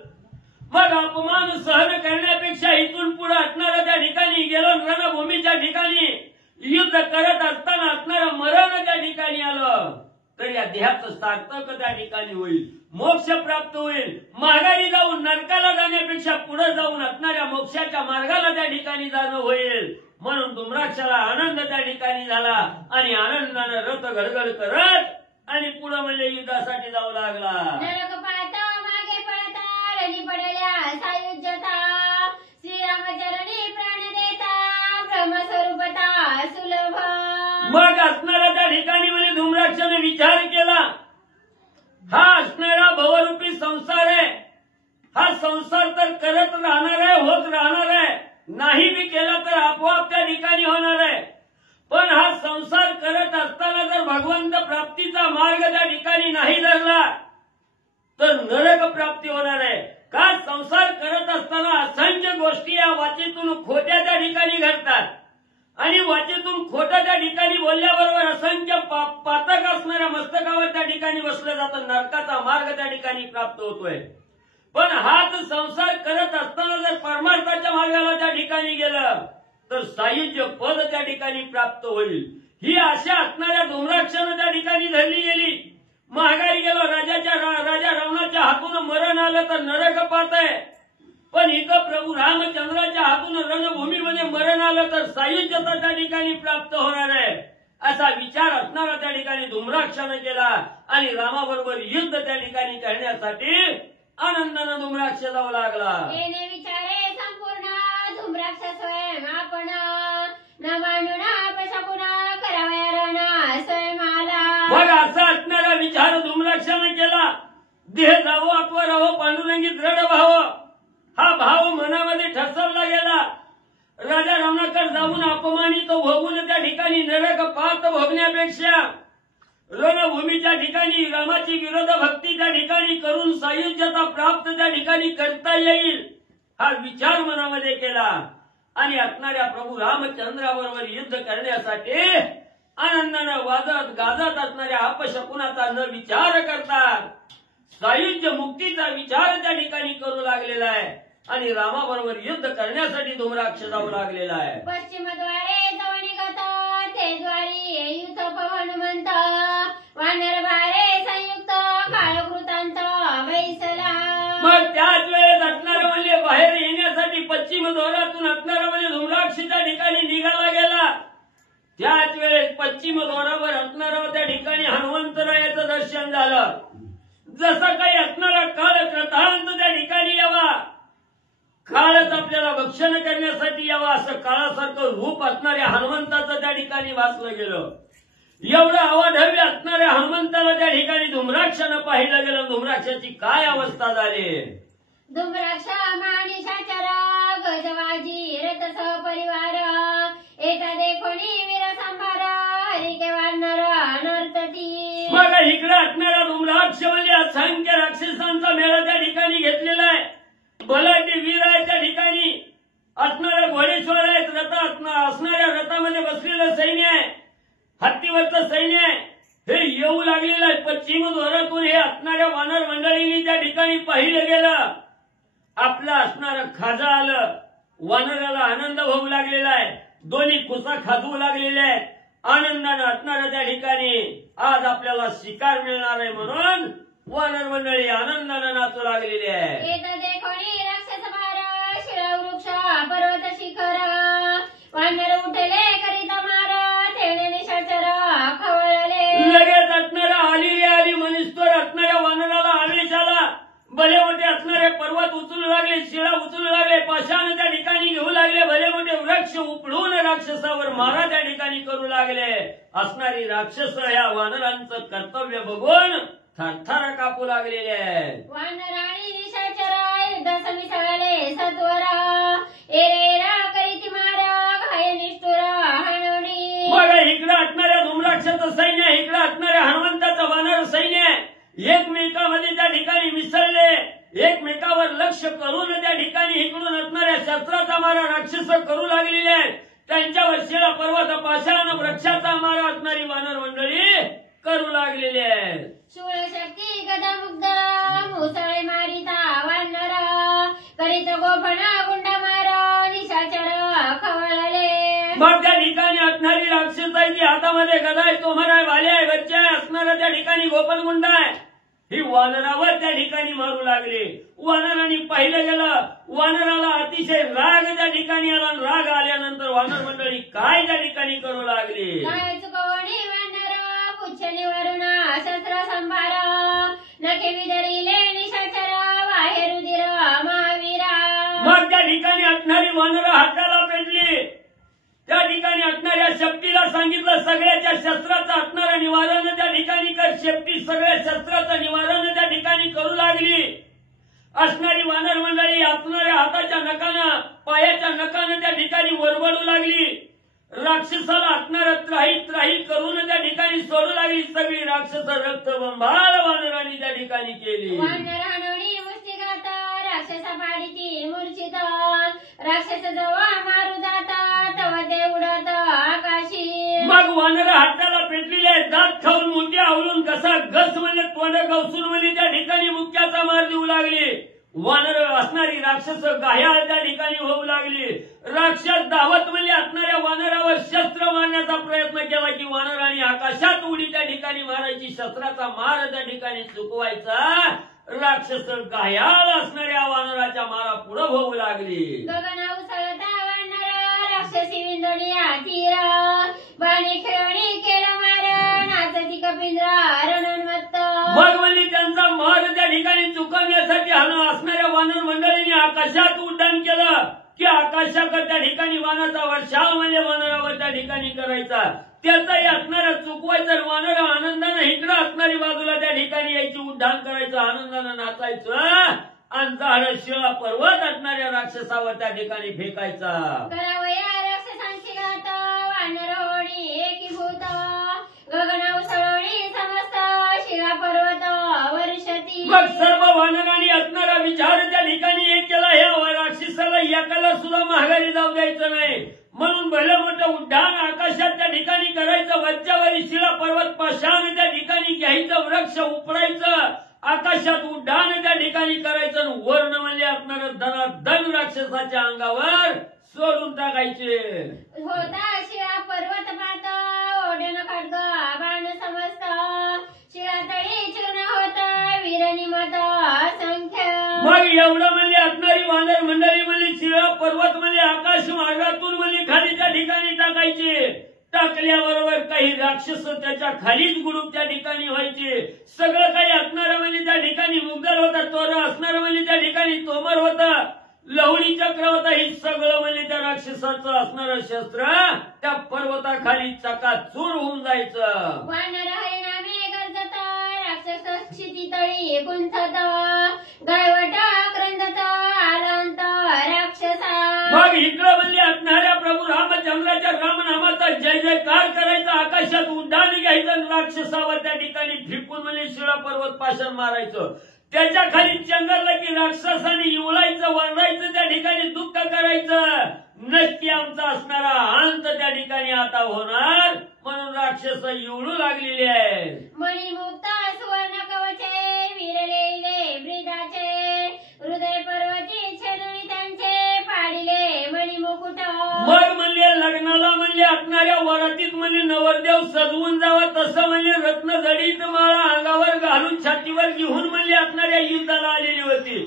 मग अपमान सहन करण्यापेक्षा इथून पुढे असणारं त्या ठिकाणी गेलो, रणभूमीच्या ठिकाणी युद्ध करत असताना असणारं मरण त्या ठिकाणी आलं तर या देहाचं सार्थक त्या ठिकाणी होईल, मोक्ष प्राप्त होईल. माघारी जाऊन नरकाला जाण्यापेक्षा पुढे जाऊन असणाऱ्या मोक्षाच्या मार्गाला त्या ठिकाणी जाणं होईल. म्हणून धुम्राक्षाला आनंद त्या ठिकाणी झाला आणि आनंदानं रथ गडगड करत आणि पुढे म्हणजे युद्धासाठी जाऊ लागला. नरक पाहता मागे पळता रणी पडल्या सायुज्यता, श्रीरामचरणी प्राण देता ब्रह्मस्वरूपता सुलभ. मग असणारा त्या ठिकाणी म्हणजे धुम्राक्षाने विचार केला, हा असणारा भवरूपी संसार आहे. हा संसार तर करत राहणार आहे, होत राहणार आहे. नाही मी केला तर आपोआप त्या ठिकाणी होणार आहे. पण हा संसार करत असताना जर भगवंत प्राप्तीचा मार्ग त्या ठिकाणी नाही धरला तर नरक प्राप्ती होणार आहे. का संसार करत असताना असंख्य गोष्टी या वाचेतून खोट्या त्या ठिकाणी घडतात आणि वाचेतून खोटं त्या ठिकाणी बोलल्याबरोबर असंख्य पातक असणाऱ्या मस्तकावर त्या ठिकाणी बसलं जातं. नरकाचा मार्ग त्या ठिकाणी प्राप्त होतोय. पण हाच संसार करत असताना जर परमार्थाच्या मार्गाला त्या ठिकाणी गेलं तर सायुज्य पद त्या होईल ही आशा असणाऱ्या धूम्राक्षानं त्या ठिकाणी धरली गेली. महागारी गेलो राजा रावणाच्या हातून मरण आलं तर नरक पाहत आहे, पण इथं प्रभू रामचंद्राच्या हातून रणभूमीमध्ये मरण आलं तर सायुज्यता त्या ठिकाणी प्राप्त होणार आहे असा विचार असणारा त्या ठिकाणी धूम्राक्षानं केला आणि रामाबरोबर युद्ध त्या ठिकाणी करण्यासाठी आनंदानं धूम्राक्ष जाऊ लागला. येणे विचारे संपूर्ण धूम्राक्ष स्वयं आपण न मांडून अपशकुन करावया रण स्वयं आला. मग असा असणारा विचार धूम्राक्षानं केला. देह जावो अथवा राहो पांडुरंगी दृढ भाव हा भाव मनामध्ये ठसवला गेला. राजा रावणाकडे जाऊन अपमानित भोगून त्या ठिकाणी नरक पात भोगण्यापेक्षा रणभूमीच्या ठिकाणी रामाची विरोध भक्ती त्या ठिकाणी करून सायुज्यता प्राप्त त्या ठिकाणी करता येईल हा विचार मनामध्ये केला आणि असणाऱ्या प्रभू रामचंद्राबरोबर युद्ध करण्यासाठी आनंदानं वाजत गाजत असणाऱ्या अपशकुनाचा न विचार करता सायुज्य मुक्तीचा विचार त्या ठिकाणी करू लागलेला आहे आणि रामाबरोबर युद्ध करण्यासाठी धूम्राक्ष जाऊ लागलेला आहे. पश्चिमद्वारे जवळ निघत ते द्वारी युद्ध पवन म्हणत वानर भारे संयुक्त काळकृतांत वैसला. मग त्याच वेळेस असणारा म्हणजे बाहेर येण्यासाठी पश्चिम द्वारातून असणारा म्हणजे धूम्राक्षच्या ठिकाणी निघाला गेला. त्याच वेळेस पश्चिम द्वारावर असणारा त्या ठिकाणी हनुमंतरायाचं दर्शन झालं. जसं काही असणारा काळ कृतांत त्या ठिकाणी यावा, काळच आपल्याला भक्षण करण्यासाठी यावा असं काळासारखं रूप असणाऱ्या हनुमंताचं त्या ठिकाणी वाचलं गेलं. एवढं अवाढव्य असणाऱ्या हनुमंताला त्या ठिकाणी धूम्राक्षानं पाहिलं गेलं. धूम्राक्षाची काय अवस्था झाली. धूम्राक्ष मानिशाचर गजवाजी रथ परिवार एका देखोनी वीर संभार हरिके वानर अनर्थती. मग इकडे असणारा धूम्राक्ष म्हणजे असंख्य राक्षसांचा मेळा त्या ठिकाणी घेतलेला आहे. बलाढ्य वीर आहे त्या ठिकाणी असणारे घोडेश्वर आहेत. रथ असणाऱ्या रथामध्ये बसलेलं सैन्य आहे, हत्तीवरचं सैन्य आहे. हे येऊ लागलेलं आहे. पश्चिम द्वारातून हे असणाऱ्या वानर मंडळींनी त्या ठिकाणी पाहिलं गेलं. आपलं असणारं खाजा आलं. वानराला आनंद होऊ लागलेला आहे. दोन्ही कुसा खाजवू लागलेले आहेत. आनंदानं असणाऱ्या त्या ठिकाणी आज आपल्याला शिकार मिळणार आहे म्हणून वानर मंडळी आनंदानं नाचू लागलेली आहे. एका देखोनी राक्षस भार शिळवृक्ष पर्वत शिखर वानर उठले करीत मार तेणे निशाचर खवळले. लगेच असणारा आली मनिस्तर असणाऱ्या वानराला आवेश आला. भले मोठे असणारे पर्वत उचलू लागले, शिळा उचलू लागले, पाषाण त्या ठिकाणी घेऊ लागले. भले मोठे वृक्ष उपडून राक्षसावर मारा त्या ठिकाणी करू लागले. असणारी राक्षस या वानरांचं कर्तव्य बघून थरथर कापू लागलेले आहेत. वानर आणि निशाचर युद्ध समिसळले सत्वर एरेरा करीती मार घाय निष्ठुर हणवणी. मग इकडं असणाऱ्या धूम्राक्षाचं सैन्य, इकडं असणाऱ्या हनुमंताचं वानर सैन्य एकमेकांमध्ये त्या ठिकाणी मिसळले. एकमेकावर लक्ष करून त्या ठिकाणी इकडून असणाऱ्या शस्त्राचा मारा राक्षस करू लागलेले आहेत. त्यांच्यावर शिळा पर्वत पाषाण वृक्षाचा मारा असणारी वानर मंडळी करू लागलेले आहेत. शूळशक्ती गदामुग्ध मुसळे मारिता वानर करीत गोफण गुंड मार निशाचर खवळले. मग त्या ठिकाणी असणारी राक्षस आहे ती हातामध्ये गदा आहे, तोमर आहे, भाले आहे, बच्चे आहे. असणारा त्या ठिकाणी गोपन गुंड आहे. ही वानरावर त्या ठिकाणी मारू लागले. वानरांनी पाहिलं गेलं. वानराला अतिशय राग त्या ठिकाणी आला. राग आल्यानंतर वानर मंडळी काय त्या ठिकाणी करू लागली. चुकवणी वानर पुच्छनीवरून शस्त्र संभार नखे विदरिले निशाचर बाहेर उदिर महावीरा. मग त्या ठिकाणी असणारी वानर हाताला पेटली. त्या ठिकाणी असणाऱ्या शेपटीला सांगितलं सगळ्याच्या शस्त्राचं असणारं निवारण त्या ठिकाणी कर. शेपटी सगळ्या शस्त्राचं निवारण त्या ठिकाणी करू लागली. असणारी वानर मंडळी असणाऱ्या हाताच्या नखानं पायाच्या नखानं त्या ठिकाणी वरबडू लागली. राक्षसाला असणारं त्राही करून त्या ठिकाणी सोडू लागली. सगळी राक्षस रक्तबंबाळ वानरांनी त्या ठिकाणी केली. वानर हणवणी मुष्टिघात राक्षसा पाडीती मूर्छित राक्षस जवळ मारू जात तव ते उडत आकाशी. मग वानर हाताला पेटलेले आहेत. दात खाऊन मुंग्या आवळून कसा गस म्हणजे तोंड गवसून म्हणजे त्या ठिकाणी मुक्याचा मार देऊ लागली. वानर असणारी राक्षस गाह्याळ त्या ठिकाणी ठिकाणी होऊ लागली. राक्षस धावत म्हणजे असणाऱ्या वानरावर शस्त्र मारण्याचा प्रयत्न केला की वानराने आकाशात उडी त्या ठिकाणी मारायची, शस्त्राचा मार त्या ठिकाणी चुकवायचा. राक्षस घायाळ असणाऱ्या वानराच्या मारा पुढे होऊ लागली. गगना उसळता वानर राक्षसी विंदोडी तीर बाणी खेळणी केलं मार नाचती कपिंद्रा रणन्मत्त. मग म्हणजे त्यांचा मार त्या ठिकाणी चुकवण्यासाठी असणाऱ्या वानर मंडळीने आकाशात उड्डाण केलं की आकाशाकडे त्या ठिकाणी वानाचा वर्षाव म्हणजे वानरावर त्या ठिकाणी करायचा. त्याचाही असणारा चुकवायचं, वानर आनंदानं इकडं असणारी बाजूला त्या ठिकाणी यायची, उड्डाण करायचं, आनंदानं नाचायचं आणि झाड शिळा पर्वत असणाऱ्या राक्षसावर त्या ठिकाणी फेकायचा. करावया राक्षसांची गात वानर होणी एकीभूत गगना उसळणी समस्त शिळा पर्वत वर्षती. मग सर्व वानरांनी असणारा विचार त्या ठिकाणी एक केला, हे राक्षसाला एकाला सुद्धा माघारी जाऊ द्यायचं नाही म्हणून भलं मोठं उड्डाण आकाशात त्या ठिकाणी करायचं. वरच्यावरी शिळा पर्वत पाषाण त्या ठिकाणी घ्यायचं, वृक्ष उपडायचं, आकाशात उड्डाण त्या ठिकाणी करायचं. वर्ण म्हणजे असणारं धनाधन राक्षसाच्या अंगावर सोडून टाकायचे. होता शिळा पर्वत पात ओढण खड्ग बाण समस्त शिळा तळी चूर्ण होत वीरनी मत संख्य. मग एवढं म्हणजे असणारी वानर मंडळी म्हणजे शिळा पर्वत म्हणजे आकाश मार्गातून म्हणजे खाली त्या ठिकाणी टाकायचे. टाकल्याबरोबर काही राक्षस त्याच्या खालीच गुडूप त्या ठिकाणी व्हायचे. सगळं काही असणारं म्हणजे त्या ठिकाणी मुगल होता, तोर असणारं म्हणजे त्या ठिकाणी तोमर होता, लवणी चक्र होता. हे सगळं म्हणजे त्या राक्षसाचं असणारं शस्त्र त्या पर्वताखाली चकाचूर होऊन जायचं. वानर हरिनामे गरजत राक्षस क्षिती तळी गुंथत गायवट क्रंदत आलांत राक्षसा. मग इकडं म्हणजे असणाऱ्या प्रभू रामचंद्राच्या रामनामाचा जय जयकार करायचा, आकाशात उड्डाण घ्यायचं, राक्षसावर त्या ठिकाणी फिकून म्हणजे शिळा पर्वत पाषाण मारायचं. त्याच्या खाली चंगरलं की राक्षसाने इवळायचं, वरडायचं, त्या ठिकाणी दुःख करायचं. नक्की आमचा असणारा अंत त्या ठिकाणी आता होणार म्हणून राक्षस इवळू लागलेले आहे. मणिमुक्त सुवर्ण कवचे विरलेले ब्रिदाचे हृदय पर्वती छेदुनी त्यांचे पाडिले मणिमुकुट. मग म्हणजे लग्नाला म्हणजे असणाऱ्या वरातीत म्हणजे नवरदेव सजवून जावं तसं म्हणजे रत्न जडीत माळा अंगावर घालून छातीवर घेऊन म्हणजे असणाऱ्या युद्धाला आलेली होती.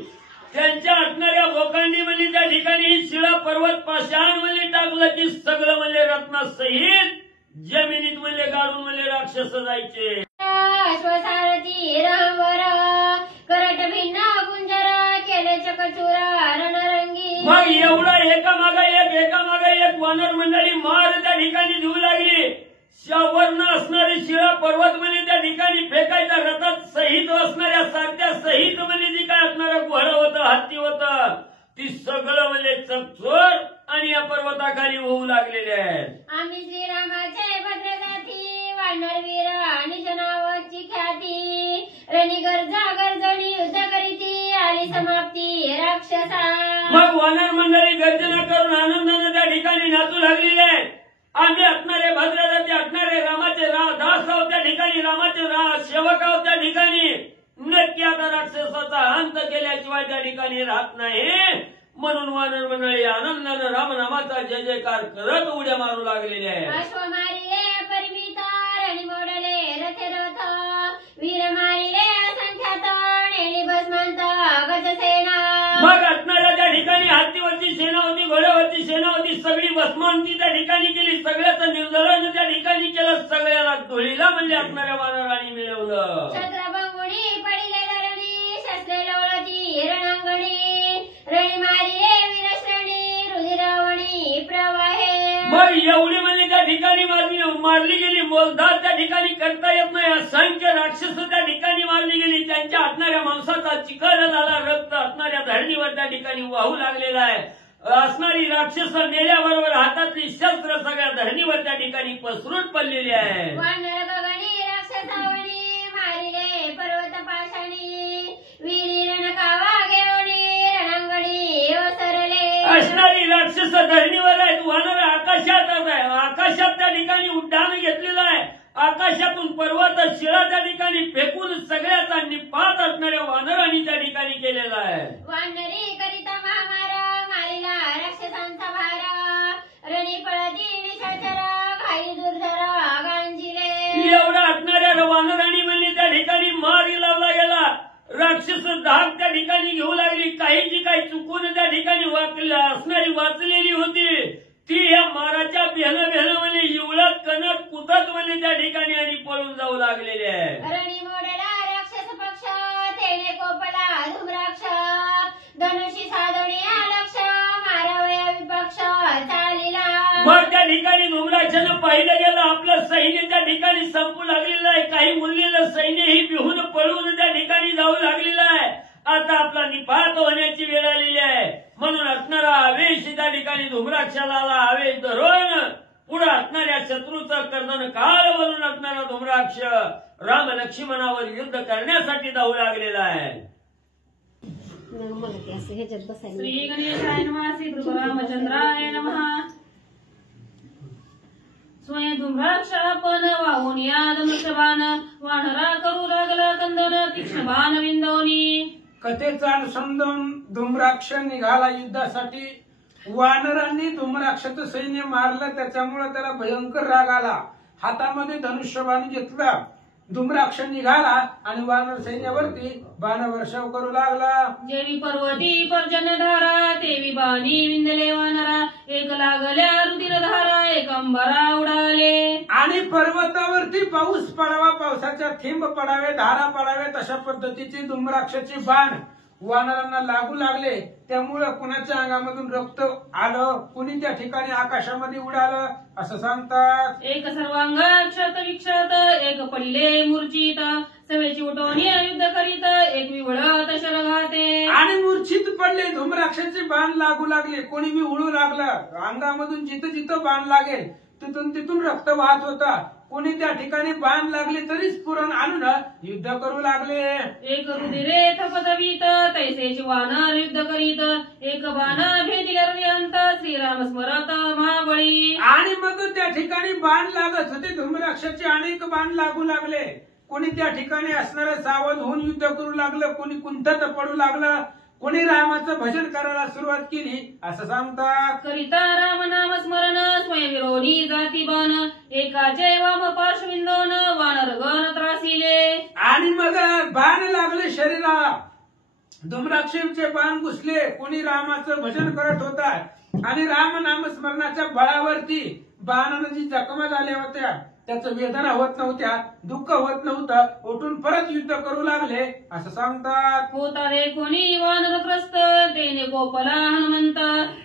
त्यांच्या असणाऱ्या बोकांडी म्हणजे त्या ठिकाणी शिळा पर्वत पाषाण म्हणजे टाकलं की सगळं म्हणजे रत्नासहित जमिनीत म्हणजे गाडून म्हणजे राक्षस जायचे. अश्वसारथी रामवर करट भिन्न गुंजर केले चकचूर रणरंगी. मग एवढा एकामागा एक वानर मंडळी मार त्या ठिकाणी देऊ लागली. वर्ण असणारी शिळा पर्वत म्हणजे त्या ठिकाणी फेकायचा, रथात सहित असणाऱ्या सारख्या सहित म्हणजे जी काय असणारं घोडं होतं, हत्ती होतं, ती सगळं म्हणजे चकचोर आणि या पर्वताखाली होऊ लागलेले आहेत. आम्ही श्रीरामाचे भद्र जाती वानरवीर आणि जनावरची ख्याती रणी गरजा गरजणी युद्ध करीती आली समाप्ती राक्षसा. मग वानर मंडळी गर्जना करून आनंदाने त्या ठिकाणी नाचू लागलेले आहेत. आम्ही असणारे भद्रजाती असणारे रामाचे दास आहोत त्या ठिकाणी, रामाचे सेवक आहोत त्या ठिकाणी. नक्की आता राक्षसाचा अंत केल्याशिवाय त्या ठिकाणी राहत नाही म्हणून वानर मंडळी आनंदानं रामनामाचा जय जयकार करत उड्या मारू लागलेले आहे. अश्व मारिले परिमित रणी मोडले रथे रथ वीर मारिले असंख्यात नेली भस्मांत गजसेना. मग असणाऱ्या त्या ठिकाणी हत्तीवरची सेना होती, घोड्यावरची सेना होती, सगळी भस्मांची त्या ठिकाणी केली, सगळ्याचं निर्जलन त्या ठिकाणी केलं, सगळ्याला धुळीला म्हणजे असणाऱ्या वानरांनी मिळवलं. छत्रभंगुणी पडिले धरणी शस्त्रे लोळती रणांगणी रणी मारिले वीरश्रेणी रुधिरावणी प्रवाहे. मग एवढी म्हणजे त्या ठिकाणी मारली गेली, मोलधार त्या ठिकाणी करता येत नाही, असंख्य राक्षस त्या ठिकाणी मारली गेली. त्यांच्या असणाऱ्या मांसाचा चिखल झाला, रक्त असणाऱ्या धरणीवर त्या ठिकाणी वाहू लागलेला आहे. असणारी राक्षस मेल्याबरोबर हातातली शस्त्र सगळ्या धरणीवर त्या ठिकाणी पसरून पडलेली आहे. वानर गगनी राक्षसावणी मारिले पर्वत पाषाणी वीरी रणकावा घेऊनी रणांगणी ओसरले. असणारी राक्षस धरणीवर आहेत, वानर आकाशात आहे, आकाशात त्या ठिकाणी उड्डाण घेतलेलं आहे. आकाशातून पर्वत शिळा त्या ठिकाणी फेकून सगळ्याचा निपात असणाऱ्या वानरांनी त्या ठिकाणी केलेला आहे. वानरी करिता महामार मारिला राक्षस धाक त्या ठिकाणी घेऊ लागली. काही जी काही चुकून त्या ठिकाणी असणारी वाचलेली होती ती या माराच्या भेलमध्ये इवळत कणत कुतत म्हणे त्या ठिकाणी आणि पळून जाऊ लागलेले आहे. रणी मोडला राक्षस पक्ष तेने कोपला धुम्राक्ष धनुषी साधणे लक्ष मारावया विपक्ष चालिला. मग त्या ठिकाणी धुम्राक्षानं पाहिलं गेलं आपलं सैन्य त्या ठिकाणी संपू लागलेलं आहे. काही उरलेलं सैन्यही बिहून पळून त्या ठिकाणी जाऊ लागलेलं आहे. आता आपला निपात होण्याची वेळ आलेली आहे. म्हणून असणारा आवेश त्या ठिकाणी धुम्राक्षाला आला. आवेश धरून पुढे असणाऱ्या शत्रूचं कर्दन काळ बनून असणारा धुम्राक्ष राम लक्ष्मणावर युद्ध करण्यासाठी जाऊ लागलेला आहे. श्री गणेशाय नमः. श्री रामचंद्राय नमः. स्वयं धुम्राक्षापन वाहून या धनुष्यबाण वानरा करू लागला कंदन तीक्ष्ण बाण विंदवनी. कथेचा अनुसंधान धुम्राक्ष निघाला युद्धासाठी. वानरांनी धुम्राक्षाचं सैन्य मारलं त्याच्यामुळे त्याला भयंकर राग आला. हातामध्ये धनुष्यबाण घेतला. धुम्राक्ष निघाला आणि वानर सैन्यावरती बाणवर्षाव करू लागला. जेवी पर्वती पर्जन्यधारा तेवी बाणी विंदले वानरा एक लागल्या रुधिरधारा एक अंबरा उडाले. आणि पर्वतावरती पाऊस पडावा पावसाच्या थेंब पडावे धारा पडावेत अशा पद्धतीची धुम्राक्षाची बाण वानरांना लागू लागले. त्यामुळं कुणाच्या अंगामधून रक्त आलं कुणी त्या ठिकाणी आकाशामध्ये उडालं असं सांगतात. एक सर्वांग क्षत विक्षत एक पडले मूर्छित सवेची उठवणी युद्ध करीत एक विवळत शरघाते. आणि मूर्छित पडले. धुम्राक्षाचे बाण लागू लागले. कोणी बी उडू लागलं. अंगामधून जिथं जिथं बाण लागेल तिथून तिथून रक्त वाहत होता. कोणी त्या ठिकाणी बाण लागले तरी स्फुरण आणून युद्ध करू लागले. एक रुधिरे थपथवीत तैसेची वानर युद्ध करीत एक बाण भेटिल्या हृदयांत श्रीराम स्मरत महाबळी. आणि मग त्या ठिकाणी बाण लागत होते. धुम्राक्षाचे अनेक बाण लागू लागले. कोणी त्या ठिकाणी असणारं सावध होऊन युद्ध करू लागलं. कोणी कुंठत पडू लागलं. कोणी रामाचं भजन करायला सुरुवात केली असं सांगतात. करिता राम नाम स्मरण स्वयंविरोधी जाती बाण एकाचे वाम पार्श्वविंदोन वानर गण त्रासिले. आणि मग बाण लागले शरीराला. धुम्राक्षाचे बाण घुसले. कोणी रामाचं भजन करत होता आणि राम नाम स्मरणाच्या बळावरती बाणानं जी जखमा झाल्या होत्या त्याचं वेदना होत नव्हत्या दुःख होत नव्हतं. उठून परत युद्ध करू लागले असं सांगतात. होता रे कोणी वानरग्रस्त तेने गोपला हनुमंत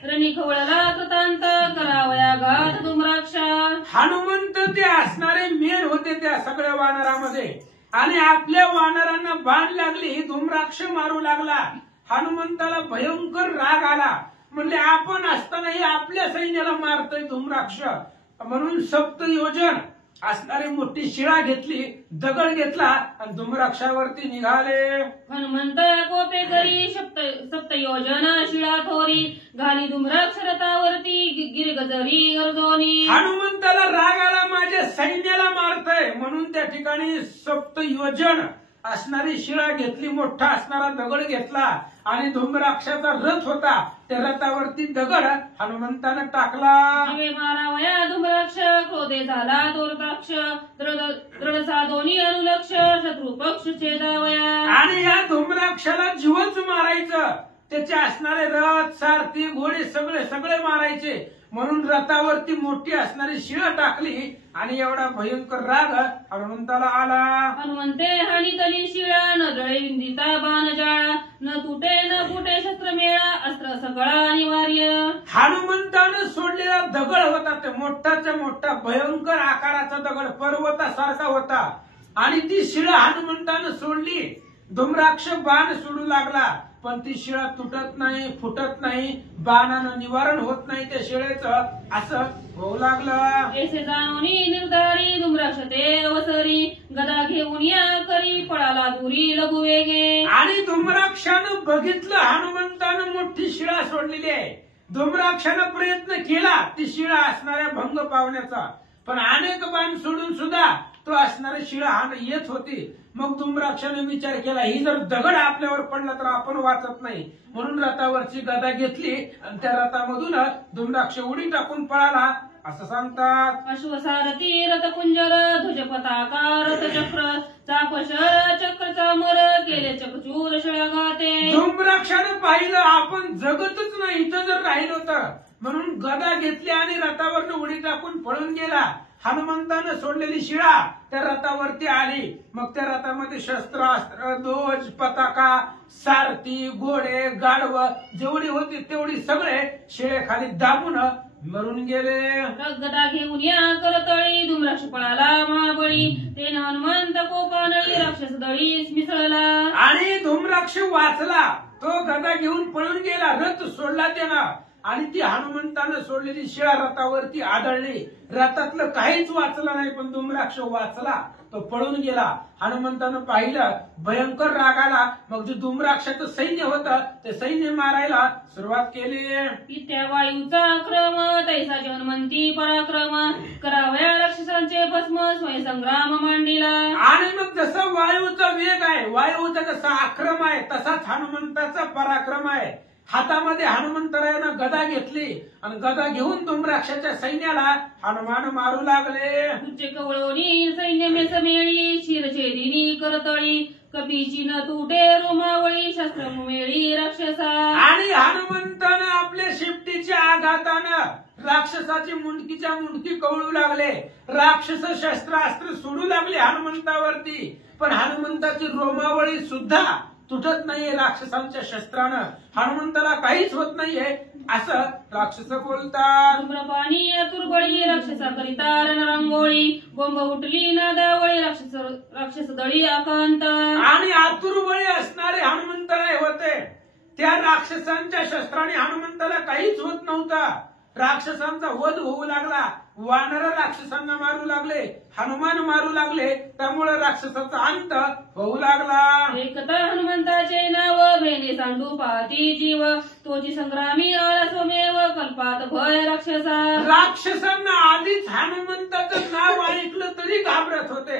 रणी खवळला कृतांत करावया घात धुम्राक्षा. हनुमंत ते असणारे मेन होते त्या सगळ्या वानरामध्ये. आणि आपल्या वानरांना बाण लागली. ही धुम्राक्ष मारू लागला. हनुमंताला भयंकर राग आला. म्हणजे आपण असतानाही आपल्या सैन्याला मारतोय धुम्राक्ष. म्हणून सप्तयोजन असणारी मोठी शिळा घेतली. दगड घेतला आणि धुम्राक्षावरती निघाले. हनुमंत कोपे करी सप्तयोजन शिळा थोरी घाली धुम्राक्ष रथावरती गिरगजरी गर्जोनी. हनुमंताला राग आला माझ्या सैन्याला मारतय म्हणून त्या ठिकाणी सप्तयोजन असणारी शिळा घेतली. मोठा असणारा दगड घेतला आणि धुम्राक्षाचा रथ होता त्या रथावरती दगड हनुमंतानं टाकला. मारावया धुम्राक्ष क्रोधे झाला दोरताक्ष दृढ साधोनी अनुलक्ष शत्रू पक्ष छेदावया. आणि या धुम्राक्षाला जीवच मारायचं. त्याचे असणारे रथ सारथी घोडे सगळे सगळे मारायचे. म्हणून रथावरती मोठी असणारी शिळा टाकली आणि एवढा भयंकर राग हनुमंताला आला. हनुमंते हानी तली शिळा न जळे विंदिता बाण जाळा न तुटे न फुटे शस्त्र मेळा अस्त्र सगळा अनिवार्य. हनुमंतानं सोडलेला दगड होता ते मोठाच्या मोठा भयंकर आकाराचा दगड पर्वतासारखा होता. आणि ती शिळा हनुमंतानं सोडली. धुम्राक्ष बाण सोडू लागला पण ती शिळा तुटत नाही फुटत नाही. बाणानं निवारण होत नाही त्या शिळेचं असं होऊ लागलं. ऐसे जाणोनी निर्धारी धुम्राक्ष ते अवसरी गदा घेऊन या करी पळाला दुरी लघु वेगे. आणि धुम्राक्षानं बघितलं हनुमंतानं मोठी शिळा सोडलेली आहे. धुम्राक्षानं प्रयत्न केला ती शिळा असणाऱ्या भंग पावण्याचा. पण अनेक बाण सोडून सुद्धा तो असणारे शिळा येत होती. मग धुम्राक्षाने विचार केला, ही जर दगड आपल्यावर पडला तर आपण वाचत नाही, म्हणून रथावरची गदा घेतली आणि त्या रथामधून धुम्राक्ष उडी टाकून पळाला असं सांगतात. अश्वसारथी रथकुंजर ध्वज पताका रथचक्र चापशर चक्र चामर केले चकचूर शळगाते. धुम्राक्षाने पाहिलं आपण जगतच नाही, इथं जर राहिलो तर, म्हणून गदा घेतली आणि रथावरनं उडी टाकून पळून गेला. हनुमंतानं सोडलेली शिळा त्या रथावरती आली. मग त्या रथामध्ये शस्त्रास्त्र ध्वज पताका सारथी घोडे गाढव जेवढी होती तेवढी सगळे शिळे खाली दाबून मरून गेले. गदा घेऊन या करतळी धुम्राक्ष पळाला महाबळी तेन हनुमंत कोपानळी राक्षस दळी मिसळला. आणि धुम्राक्ष वाचला, तो गदा घेऊन पळून गेला. रथ सोडला त्यानं आणि ती हनुमंतानं सोडलेली शिळा रथावरती आदळली. रथातलं काहीच वाचलं नाही, पण धुम्राक्ष वाचला, तो पळून गेला. हनुमंतानं पाहिलं, भयंकर राग आला. मग जे धुम्राक्षाचं सैन्य होतं ते सैन्य मारायला सुरुवात केली. इत्या वायूचा क्रम तैसा हनुमंती पराक्रम करावया राक्षसांचे भस्म स्वयंसंग्राम मांडीला. आणि मग जसं वायूचा वेग आहे, वायूचा जसा आक्रम आहे, तसाच हनुमंताचा पराक्रम आहे. हातामध्ये हनुमंतरायानं गदा घेतली आणि गदा घेऊन धुम्राक्षाच्या सैन्याला हनुमान मारू लागले. उच्च कवळोनी सैन्य मेसमेळी शिरछेदिनी करतळी कपीची न तुटे रोमावळी शस्त्र मेळी राक्षसा. आणि हनुमंतानं आपल्या शिफ्टीच्या आघातानं राक्षसाची मुंडकीच्या मुंडकी कवळू लागले. राक्षस शस्त्रास्त्र सोडू लागले हनुमंतावरती, पण हनुमंताची रोमावळी सुद्धा तुटत नाहीये राक्षसांच्या शस्त्रानं. हनुमंताला काहीच होत नाहीये असं राक्षस बोलतात. धूम्रपाणी आतुरबळी राक्षसा करिता रणरंगोळी बोंब उठली नादावळी राक्षस दळी आकांत. आणि आतुरबळी असणारे हनुमंतराय होते. त्या राक्षसांच्या शस्त्राने हनुमंताला काहीच होत नव्हता. राक्षसांचा वध होऊ लागला. वानर राक्षसांना मारू लागले, हनुमान मारू लागले, त्यामुळे राक्षसाचा अंत होऊ लागला. एकता हनुमंताचे नाव भेने सांडू पाहती जीव तोची संग्रामी आला स्वमेव कल्पात भय राक्षसा. राक्षसांना आधीच हनुमंताचं नाव ऐकलं तरी घाबरत होते.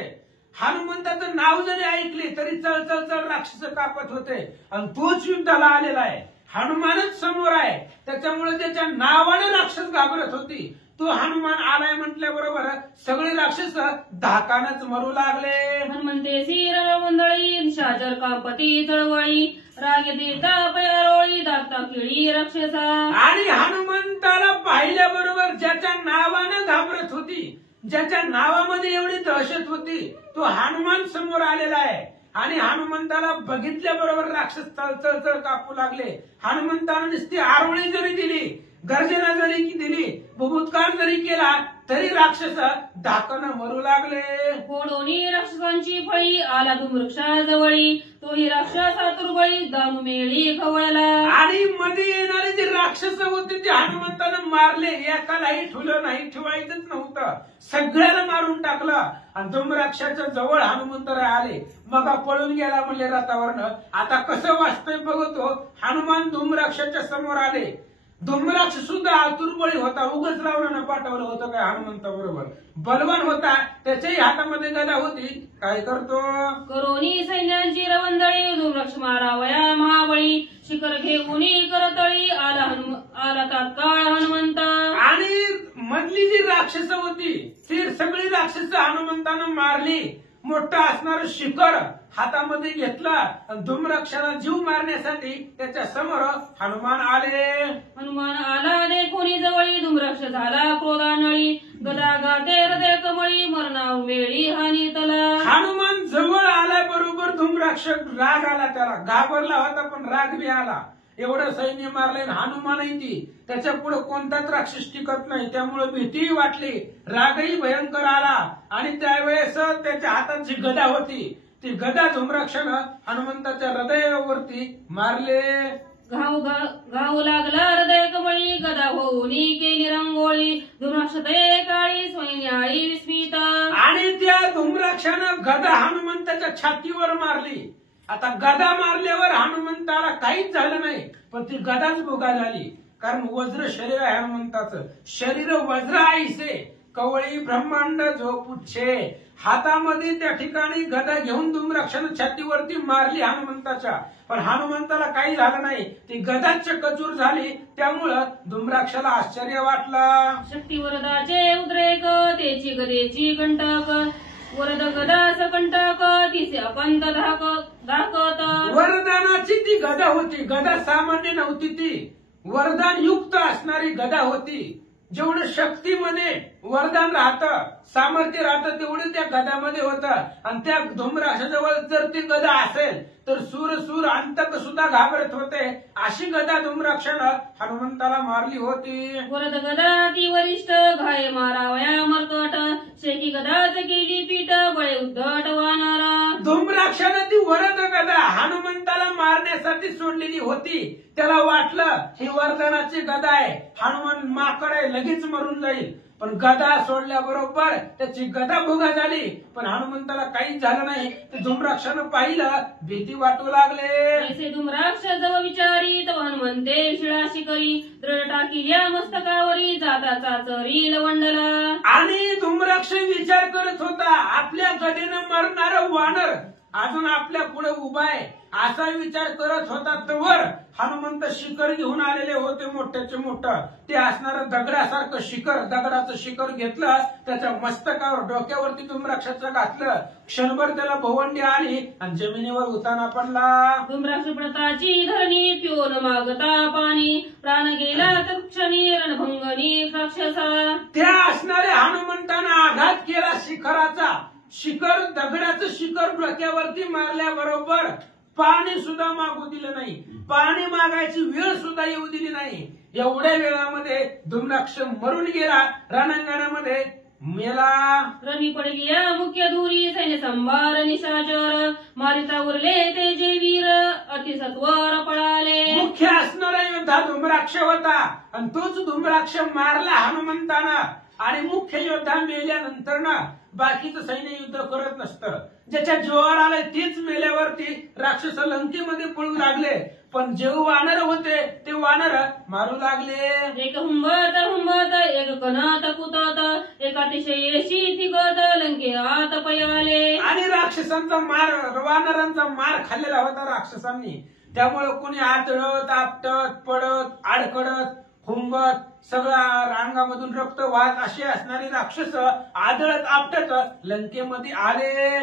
हनुमंताचं नाव जरी ऐकले तरी चळ राक्षस कापत होते. आणि तोच युद्धाला आलेला आहे, हनुमानच समोर आहे, त्याच्यामुळे त्याच्या नावाने राक्षस घाबरत होती. तो हनुमान आलाय म्हटल्याबरोबर सगळे राक्षस धाकानच मरू लागले. हनुमंतेसी रणमंडळी शाजर कांपती चळवळी राग देता पयारोळी दाता केळी राक्षसा. आणि हनुमंताला पाहिल्याबरोबर ज्याच्या नावानं घाबरत होती, ज्याच्या नावामध्ये एवढी दहशत होती, तो हनुमान समोर आलेला आहे. आणि हनुमंताला बघितल्याबरोबर राक्षस चळ कापू लागले. हनुमंतानं नुसती आरोळी जरी दिली, गर्जना जरी दिली, बुभुत्कार जरी केला तरी राक्षस धाकानं मरू लागले. फोडोनी राक्षसांची फळी आला धुम्रक्षाजवळी तोही राक्षस आतुरबळी दानू मेळी खवळला. आणि मध्ये येणारे जे राक्षस होते ते हनुमंतानं मारले. एकालाही ठुलं नाही, ठेवायचंच नव्हतं, सगळ्याला मारून टाकलं. आणि धुम्राक्षाच्या जवळ हनुमंतराय आले. मग पळून गेला म्हणले रथावरनं. आता कसं वाचतोय बघतो. हनुमान धुम्राक्षाच्या समोर आले. धुम्राक्ष सुद्धा आतुरबळी होता, उगच रावणानं पाठवलं होतं काय हनुमंताबरोबर. बलवान होता, त्याच्याही हातामध्ये गदा होती. काय करतो करोनी सैन्यांची रवंदळी धुम्राक्ष मारावया महाबळी शिखर घेऊन करतळी आला तात्काळ हनुमंत. आणि मधली जी राक्षस होती ती सगळी राक्षस हनुमंतानं मारली. मोठं असणारं शिखर हातामध्ये घेतला आणि धुम्राक्षाला जीव मारण्यासाठी त्याच्या समोर हनुमान आले. हनुमान आला देखोनी जवळी धुम्राक्ष झाला क्रोधानळी गदा गाते हृदय कमळी मरणा मेळी हानी तला. हनुमान जवळ आला बरोबर धुम्राक्ष राग आला, त्याला घाबरला होता पण राग बी आला. एवढं सैन्य मारलंय हनुमानही ती, त्याच्या पुढे कोणताच राक्षस टिकत नाही, त्यामुळे भीतीही वाटली, रागही भयंकर आला. आणि त्यावेळेस त्याच्या हातात जी गदा होती ती गदा धुम्राक्षानं हनुमंताच्या हृदयावरती मारले. घाऊ लागला हृदय कमळी गदा होऊनी केली रंगोळी धुम्राक्ष दये काळी स्वयंयाळी विस्मित. आणि त्या धुम्राक्षानं गदा हनुमंताच्या छातीवर मारली. आता गदा मारल्यावर हनुमंताला काहीच झालं नाही, पण ती गदाच भोगा झाली. कारण वज्र शरीर आहे हनुमंताचं, शरीर वज्र आईसे, कवळी ब्रह्मांड झोपुच्छे. हातामध्ये त्या ठिकाणी गदा घेऊन धूम्राक्षानं छातीवरती मारली हनुमंताच्या, पण हनुमंताला काही झालं नाही. ती गदाच कचूर झाली, त्यामुळं धूम्राक्षाला आश्चर्य वाटलं. शक्ती वरदाचे उद्रेक तेची गदेची कंटक, वरद गदास कंटक तिचे अकंत दाखत. वरदानाची ती गदा होती. गदा सामान्य नव्हती, ती वरदान युक्त असणारी गदा होती. जेवढं शक्तीमध्ये वरदान राहतं, सामर्थ्य राहतं, तेवढं त्या गदामध्ये होतं. आणि त्या धूम्राक्षाजवळ जर ती गदा असेल तर सूर अंतक सुद्धा घाबरत होते. अशी गदा धूम्राक्षानं हनुमंताला मारली होती. वरद गदा ती वरिष्ठ घाय मारावया मरकट, शेकी गदाच केली पीठ बळे उद्धट वानर. धूम्राक्षानं ती वरद गदा हनुमंताला मारण्यासाठी सोडलेली होती. त्याला वाटलं ही वरदानाची गदा आहे, हनुमान माकड आहे, लगेच मरून जाईल. पण गदा सोडल्याबरोबर त्याची गदा भुगा झाली, पण हनुमंताला काहीच झालं नाही. ते धूम्राक्षानं पाहिलं, भीती वाटू लागले. ऐसे धूम्राक्ष जव विचारी तव हनुमंते शिळाशी करी, द्रढ टाकिल्या मस्तकावरी जाताचा चरी लवंडला. आणि धूम्राक्ष विचार करत होता, आपल्या गदेनं मरणारं वानर अजून आपल्या पुढे उभा आहे असा विचार करत होता. तवर हनुमंत शिखर घेऊन आलेले होते, मोठ्याचे मोठं. ते असणारं दगडासारखं शिखर, दगडाचं शिखर घेतलं, त्याच्या मस्तकावर डोक्यावरती धूम्राक्षाचं घातलं. क्षणभर त्याला भवंडी आली आणि जमिनीवर उताना पडला. धूम्राक्ष प्रताची धरणी प्योन मागता पाणी, प्राण गेला तत्क्षणी रणभंगनी राक्षसा. त्या असणाऱ्या हनुमंतानं आघात केला शिखराचा. शिखर, दगडाचं शिखर डोक्यावरती मारल्याबरोबर पाणी सुद्धा मागू दिलं नाही, पाणी मागायची वेळ सुद्धा येऊ दिली नाही. एवढ्या वेळामध्ये धूम्राक्ष मरून गेला, रणांगणामध्ये मेला. रणी पडगिया मुख्य धुरी सैन्य संभार निशाचर, मारिता उरले ते जे वीर अतिसत्वर पळाले. मुख्य असणारा योद्धा धूम्राक्ष होता आणि तोच धूम्राक्ष मारला हनुमंतानं. आणि मुख्य योद्धा मेल्यानंतर ना बाकीचं सैन्य युद्ध करत नसतं. ज्याच्या जीवावर आलंय तेच मेल्यावरती राक्षस लंकेमध्ये पळू लागले. पण जे वानर होते ते वानर मारू लागले. एक हुंबत हुंबत एक कनात कुतत, एक अतिशयेशी तिकत लंके आत पयाले. आणि राक्षसांचा मार, वानरांचा मार खाल्लेला होता राक्षसांनी. त्यामुळे कोणी आतळत आपटत पडत आडकडत हुंबत सगळा अंगामधून रक्त वाहत असे असणारे राक्षस आदळत आपटत लंकेमध्ये आले.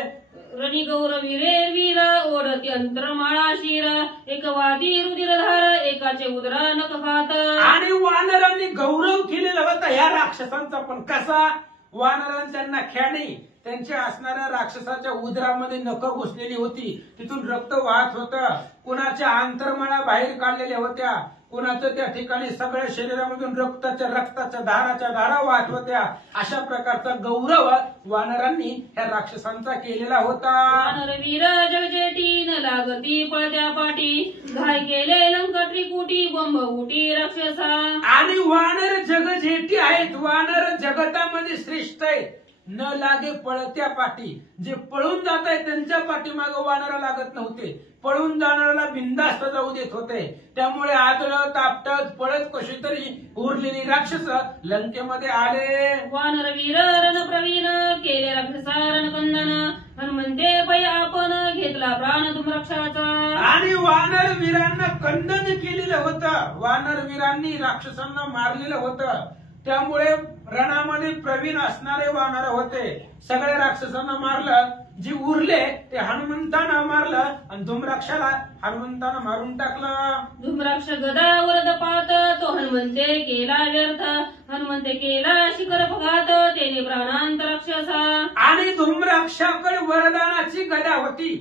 रणी गौरवी रे वीर ओढती अंतरमाळा शिर, एक वादी रुधिरधार एकाचे उदरा नकफात. आणि वानरांनी गौरव केलेला होता ह्या राक्षसांचा. पण कसा? वानरांच्या नख्याने त्यांच्या असणाऱ्या राक्षसाच्या उदरामध्ये नख घुसलेली होती, तिथून रक्त वाहत होतं. कुणाच्या अंतरमाळा बाहेर काढलेल्या होत्या, कुणाचं त्या ठिकाणी सगळ्या शरीरामधून रक्ताच्या धारा वाहत होत्या. अशा प्रकारचा गौरव वानरांनी ह्या राक्षसांचा केलेला होता. वानरवीर जगजेटी न लागती पळत्या पाठी, घाय केले लंक त्रिकुटी बंब उटी राक्षसा. आणि वानर जगजेटी आहेत, वानर जगतामध्ये श्रेष्ठ आहेत. न लागे पळत्या पाठी, जे पळून जात आहेत त्यांच्या पाठीमागे वानर लागत नव्हते, पळून जाणाऱ्याला बिनधास्त जाऊ देत होते. त्यामुळे आदळत आपटत पळत कशी तरी उरलेली राक्षस लंकेमध्ये आले. वानरवीर रणप्रवीण केले राक्षसा रणकंदन, हनुमंते पै आपण घेतला प्राण धूम्राक्षाचा. आणि वानर वीरांना कंदन केलेलं होतं, वानर वीरांनी राक्षसांना मारलेलं होतं. त्यामुळे रणामध्ये प्रवीण असणारे वानर होते. सगळ्या राक्षसांना मारलं, जे उरले ते हनुमंतानं मारलं आणि धूम्राक्षाला हनुमंतानं मारून टाकलं. धूम्राक्ष गदा वरद पात, तो हनुमंते केला व्यर्थ, हनुमंते केला शिखर पघात, तेने प्राणांत राक्षसा. आणि धूम्राक्षाकडे वरदानाची गदा होती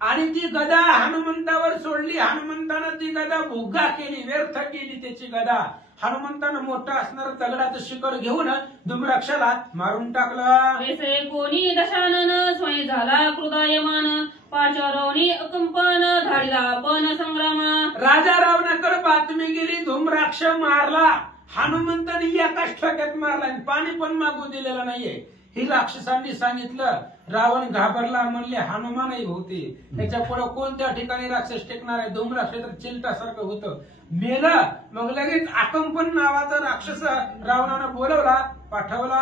आणि ती गदा हनुमंतावर सोडली. हनुमंतानं ती गदा भुगा केली, व्यर्थ केली त्याची गदा. हनुमंतानं मोठं असणारं दगडाचं शिखर घेऊन धूम्राक्षाला मारून टाकलं. ऐसे कोणी दशानन स्वयं झाला कृदायमान, पाचारवणी अकंपन धाडला आपण संग्रामा. राजा रावणाकडे बातमी गेली, धूम्राक्ष मारला. हनुमंताने एकाच ठोक्यात मारला आणि पाणी पण मागू दिलेलं नाहीये. ही राक्षसांनी सांगितलं. रावण घाबरला, म्हणले हनुमानही होते, त्याच्या पुढे कोणत्या ठिकाणी राक्षस टेकणार आहे. धूम्राक्ष तर चिलटासारखं होतं. मेलं. मग लगेच आकंपन नावाचा राक्षस रावणानं बोलवला, पाठवला.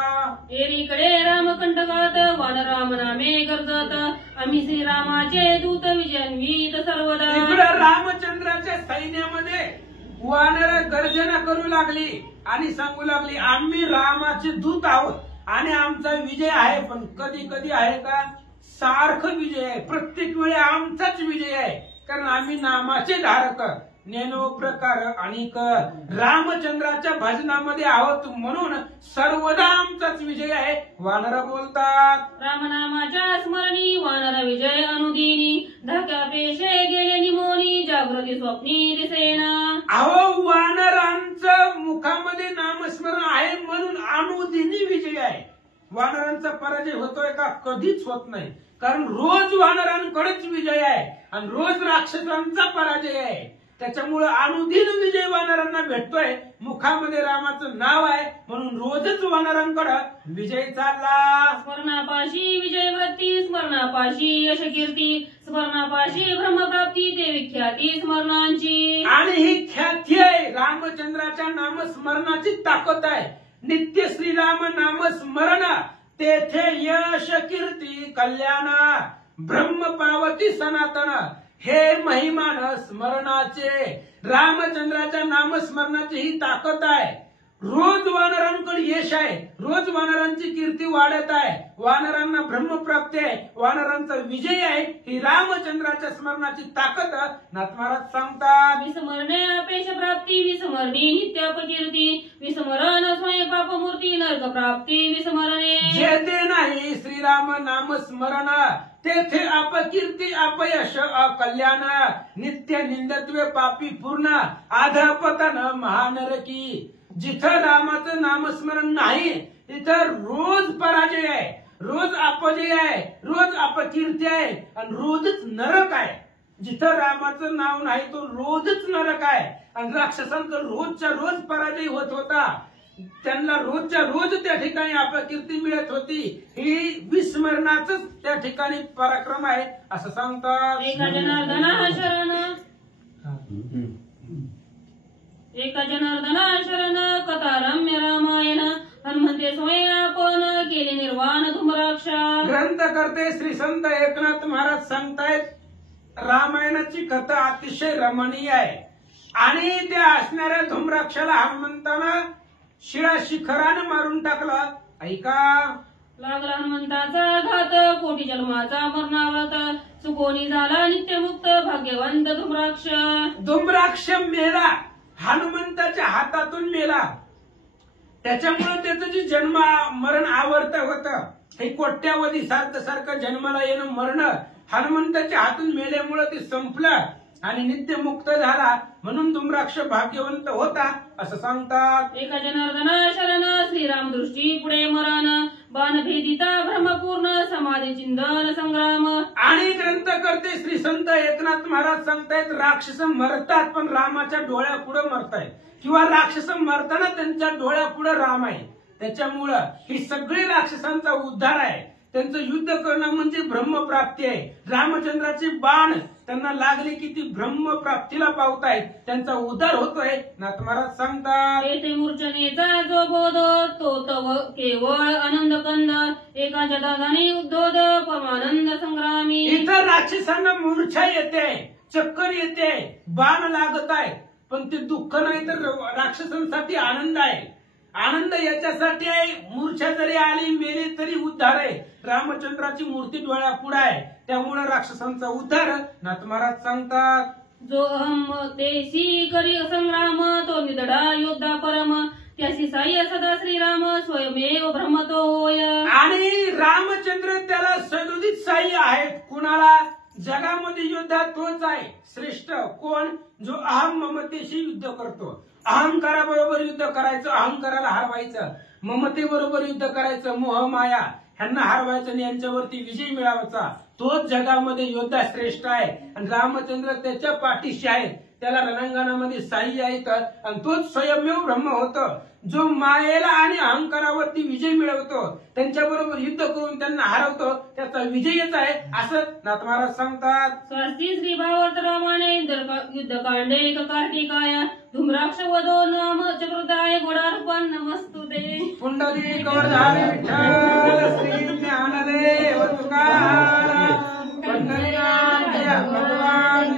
एकीकडे रामकंटकात वानराम नामे गरजत, आम्ही श्रीरामाचे दूत विजन्वित सर्वदा. इकडे रामचंद्राच्या सैन्यामध्ये वानर गर्जना करू लागली आणि सांगू लागली, आम्ही रामाचे दूत आहोत आणि आमचा विजय आहे. पण कधी कधी आहे का, सारखं विजय आहे, प्रत्येक वेळी आमचाच विजय आहे, कारण आम्ही नामाचे धारक नेनो प्रकार आणि रामचंद्राच्या भजनामध्ये आहोत, म्हणून सर्वदा आमचाच विजय आहे. वानर बोलतात, रामनामाच्या स्मरणी वानर विजय अनुदिनी, धाक्या पेशे गेले निमोनी, जागृती स्वप्नी दिसेना. अहो वानरांचं मुखामध्ये नामस्मरण आहे म्हणून अनुदिनी विजय आहे. वानरांचा पराजय होतोय का, कधीच होत नाही, कारण रोज वानरांकडेच विजय आहे आणि रोज राक्षसांचा पराजय आहे. त्याच्यामुळे अनुदिन विजय वानरांना भेटतोय. मुखामध्ये रामाचं नाव आहे म्हणून रोजच वानरांकडे विजय चालला. स्मरणापाशी विजय वृत्ती, स्मरणापाशी यश कीर्ती, स्मरणापाशी ब्रह्मप्राप्ती, ते विख्याती स्मरणांची. आणि ही ख्याती आहे, रामचंद्राच्या नामस्मरणाची ताकद आहे. नित्य श्रीराम नामस्मरण, तेथे यश कीर्ती कल्याण, ब्रह्म पावती सनातन. हे महिमान स्मरणाचे, रामचंद्राच्या नामस्मरणाची ही ताकद आहे. रोज वानरांकडे यश आहे, रोज वानरांची कीर्ती वाढत आहे, वानरांना ब्रह्मप्राप्ती आहे, वानरांचा विजय आहे. ही रामचंद्राच्या स्मरणाची ताकद नाथ महाराज सांगतात. विस्मरणे अपेश प्राप्ती, विस्मरणी नित्यापकीर्ती, विस्मरण स्वयं पापमूर्ती, नरक प्राप्ती विस्मरणे. जेथे नाही श्रीराम नामस्मरण, तेथे अपकीर्ती अपयश अकल्याण, नित्य निंदत्वे पापी पूर्ण, आधपतन महानरकी. जिथं रामाचं नामस्मरण नाही तिथं रोज पराजय आहे, रोज अपजय आहे, रोज अपकीर्ती आहे आणि रोजच नरक आहे. जिथं रामाचं नाव नाही तो रोजच नरक आहे. आणि राक्षसांकडे रोजच्या रोज पराजय होत होता, त्यांना रोजच्या रोज त्या ठिकाणी अपकीर्ती मिळत होती. ही विस्मरणाच त्या ठिकाणी पराक्रम आहे असं सांगतात. एका जनार्दना शरण, एका जनार्दना शरण, कथा रम्य रामायण, हनुमंते स्वयं आपण केले निर्वाण धुम्राक्षा. ग्रंथ करते श्री संत एकनाथ महाराज सांगतायत, रामायणाची कथा अतिशय रमणीय आहे आणि त्या असणाऱ्या धुम्राक्षाला हनुमंतानं शिळा शिखरानं मारून टाकला. ऐका, लागला हनुमंताचा घात, कोटी जन्माचा मरणावत, सुकोनी झाला नित्यमुक्त भाग्यवंत धुम्राक्ष. धुम्राक्ष मेला, हनुमंताच्या हातातून मेला. त्याच्यामुळे त्याचं जे जन्म मरण आवर्त होतं, हे कोट्यावधी सारखं जन्माला येणं मरण हनुमंताच्या हातून मेल्यामुळे ते संपलं आणि नित्यमुक्त झाला, म्हणून धुम्राक्ष भाग्यवंत होता असं सांगतात. एका जनार्दना शरण, श्रीराम दृष्टी पुढे मरण, बाण भेदिता भ्रमपूर्ण, समाधी चिंतन संग्राम. आणि ग्रंथ करते श्री संत एकनाथ महाराज सांगतायत, राक्षस मरतात पण रामाच्या डोळ्यापुढे मरतायत, किंवा राक्षस मरताना त्यांच्या डोळ्यापुढे राम आहे. त्याच्यामुळं ही सगळी राक्षसांचा उद्धार आहे. त्यांचं युद्ध करणं म्हणजे ब्रह्मप्राप्ती आहे. रामचंद्राचे बाण त्यांना लागले की ती ब्रह्मप्राप्तीला पावतायत, त्यांचा उद्धार होतोय नाथ महाराज सांगतात. येथे मूर्छनेचा जो बोध, तो तव केवळ आनंद कंद, एका जदाधाने उद्धोध परमानंद संग्रामी. इतर राक्षसांना मूर्छा येते, चक्कर येते, बाण लागत आहे, पण ते दुःख नाही तर राक्षसांसाठी आनंद आहे. आनंद याच्यासाठी आहे, मूर्छा जरी आली मेली तरी उद्धार आहे. रामचंद्राची मूर्ती डोळ्या पुढे आहे, त्यामुळे राक्षसांचा उद्धार नाथ महाराज सांगतात. जो अहम देशी करी संग्राम, तो विदडा योद्धा परम, त्याशी साह्य सदा श्रीराम, स्वयमेव भ्रमतो होय. आणि रामचंद्र त्याला सदोदित साह्य आहेत. कुणाला? जगामध्ये युद्धात तोच आहे श्रेष्ठ. कोण? जो अहम ममतेशी युद्ध करतो. अहंकाराबरोबर युद्ध करायचं, अहंकाराला हरवायचं, ममतेबरोबर युद्ध करायचं, मोह माया ह्यांना हरवायचं आणि यांच्यावरती विजय मिळवायचा. तोच जगामध्ये योद्धा श्रेष्ठ आहे आणि रामचंद्र त्याच्या पाठीशी आहेत, त्याला रणांगणामध्ये साह्य आहेत आणि तोच स्वयंमेव ब्रह्म होतो. जो मायेला आणि अहंकारावरती विजय मिळवतो, त्यांच्याबरोबर युद्ध करून त्यांना हरवतो, त्या त्याचा विजय येत आहे असं नाथ महाराज सांगतात. स्वस्ति श्री भावार्थ रामायणे युद्धकांडे एक कार्तिकाय धूम्राक्ष वधो नाम चतुर्थाय गुणार्पण नमस्तुते. पुंडलिक वरदारी विठ्ठल श्री ज्ञानदेव तुकाराम पंढरीनाथ भगवान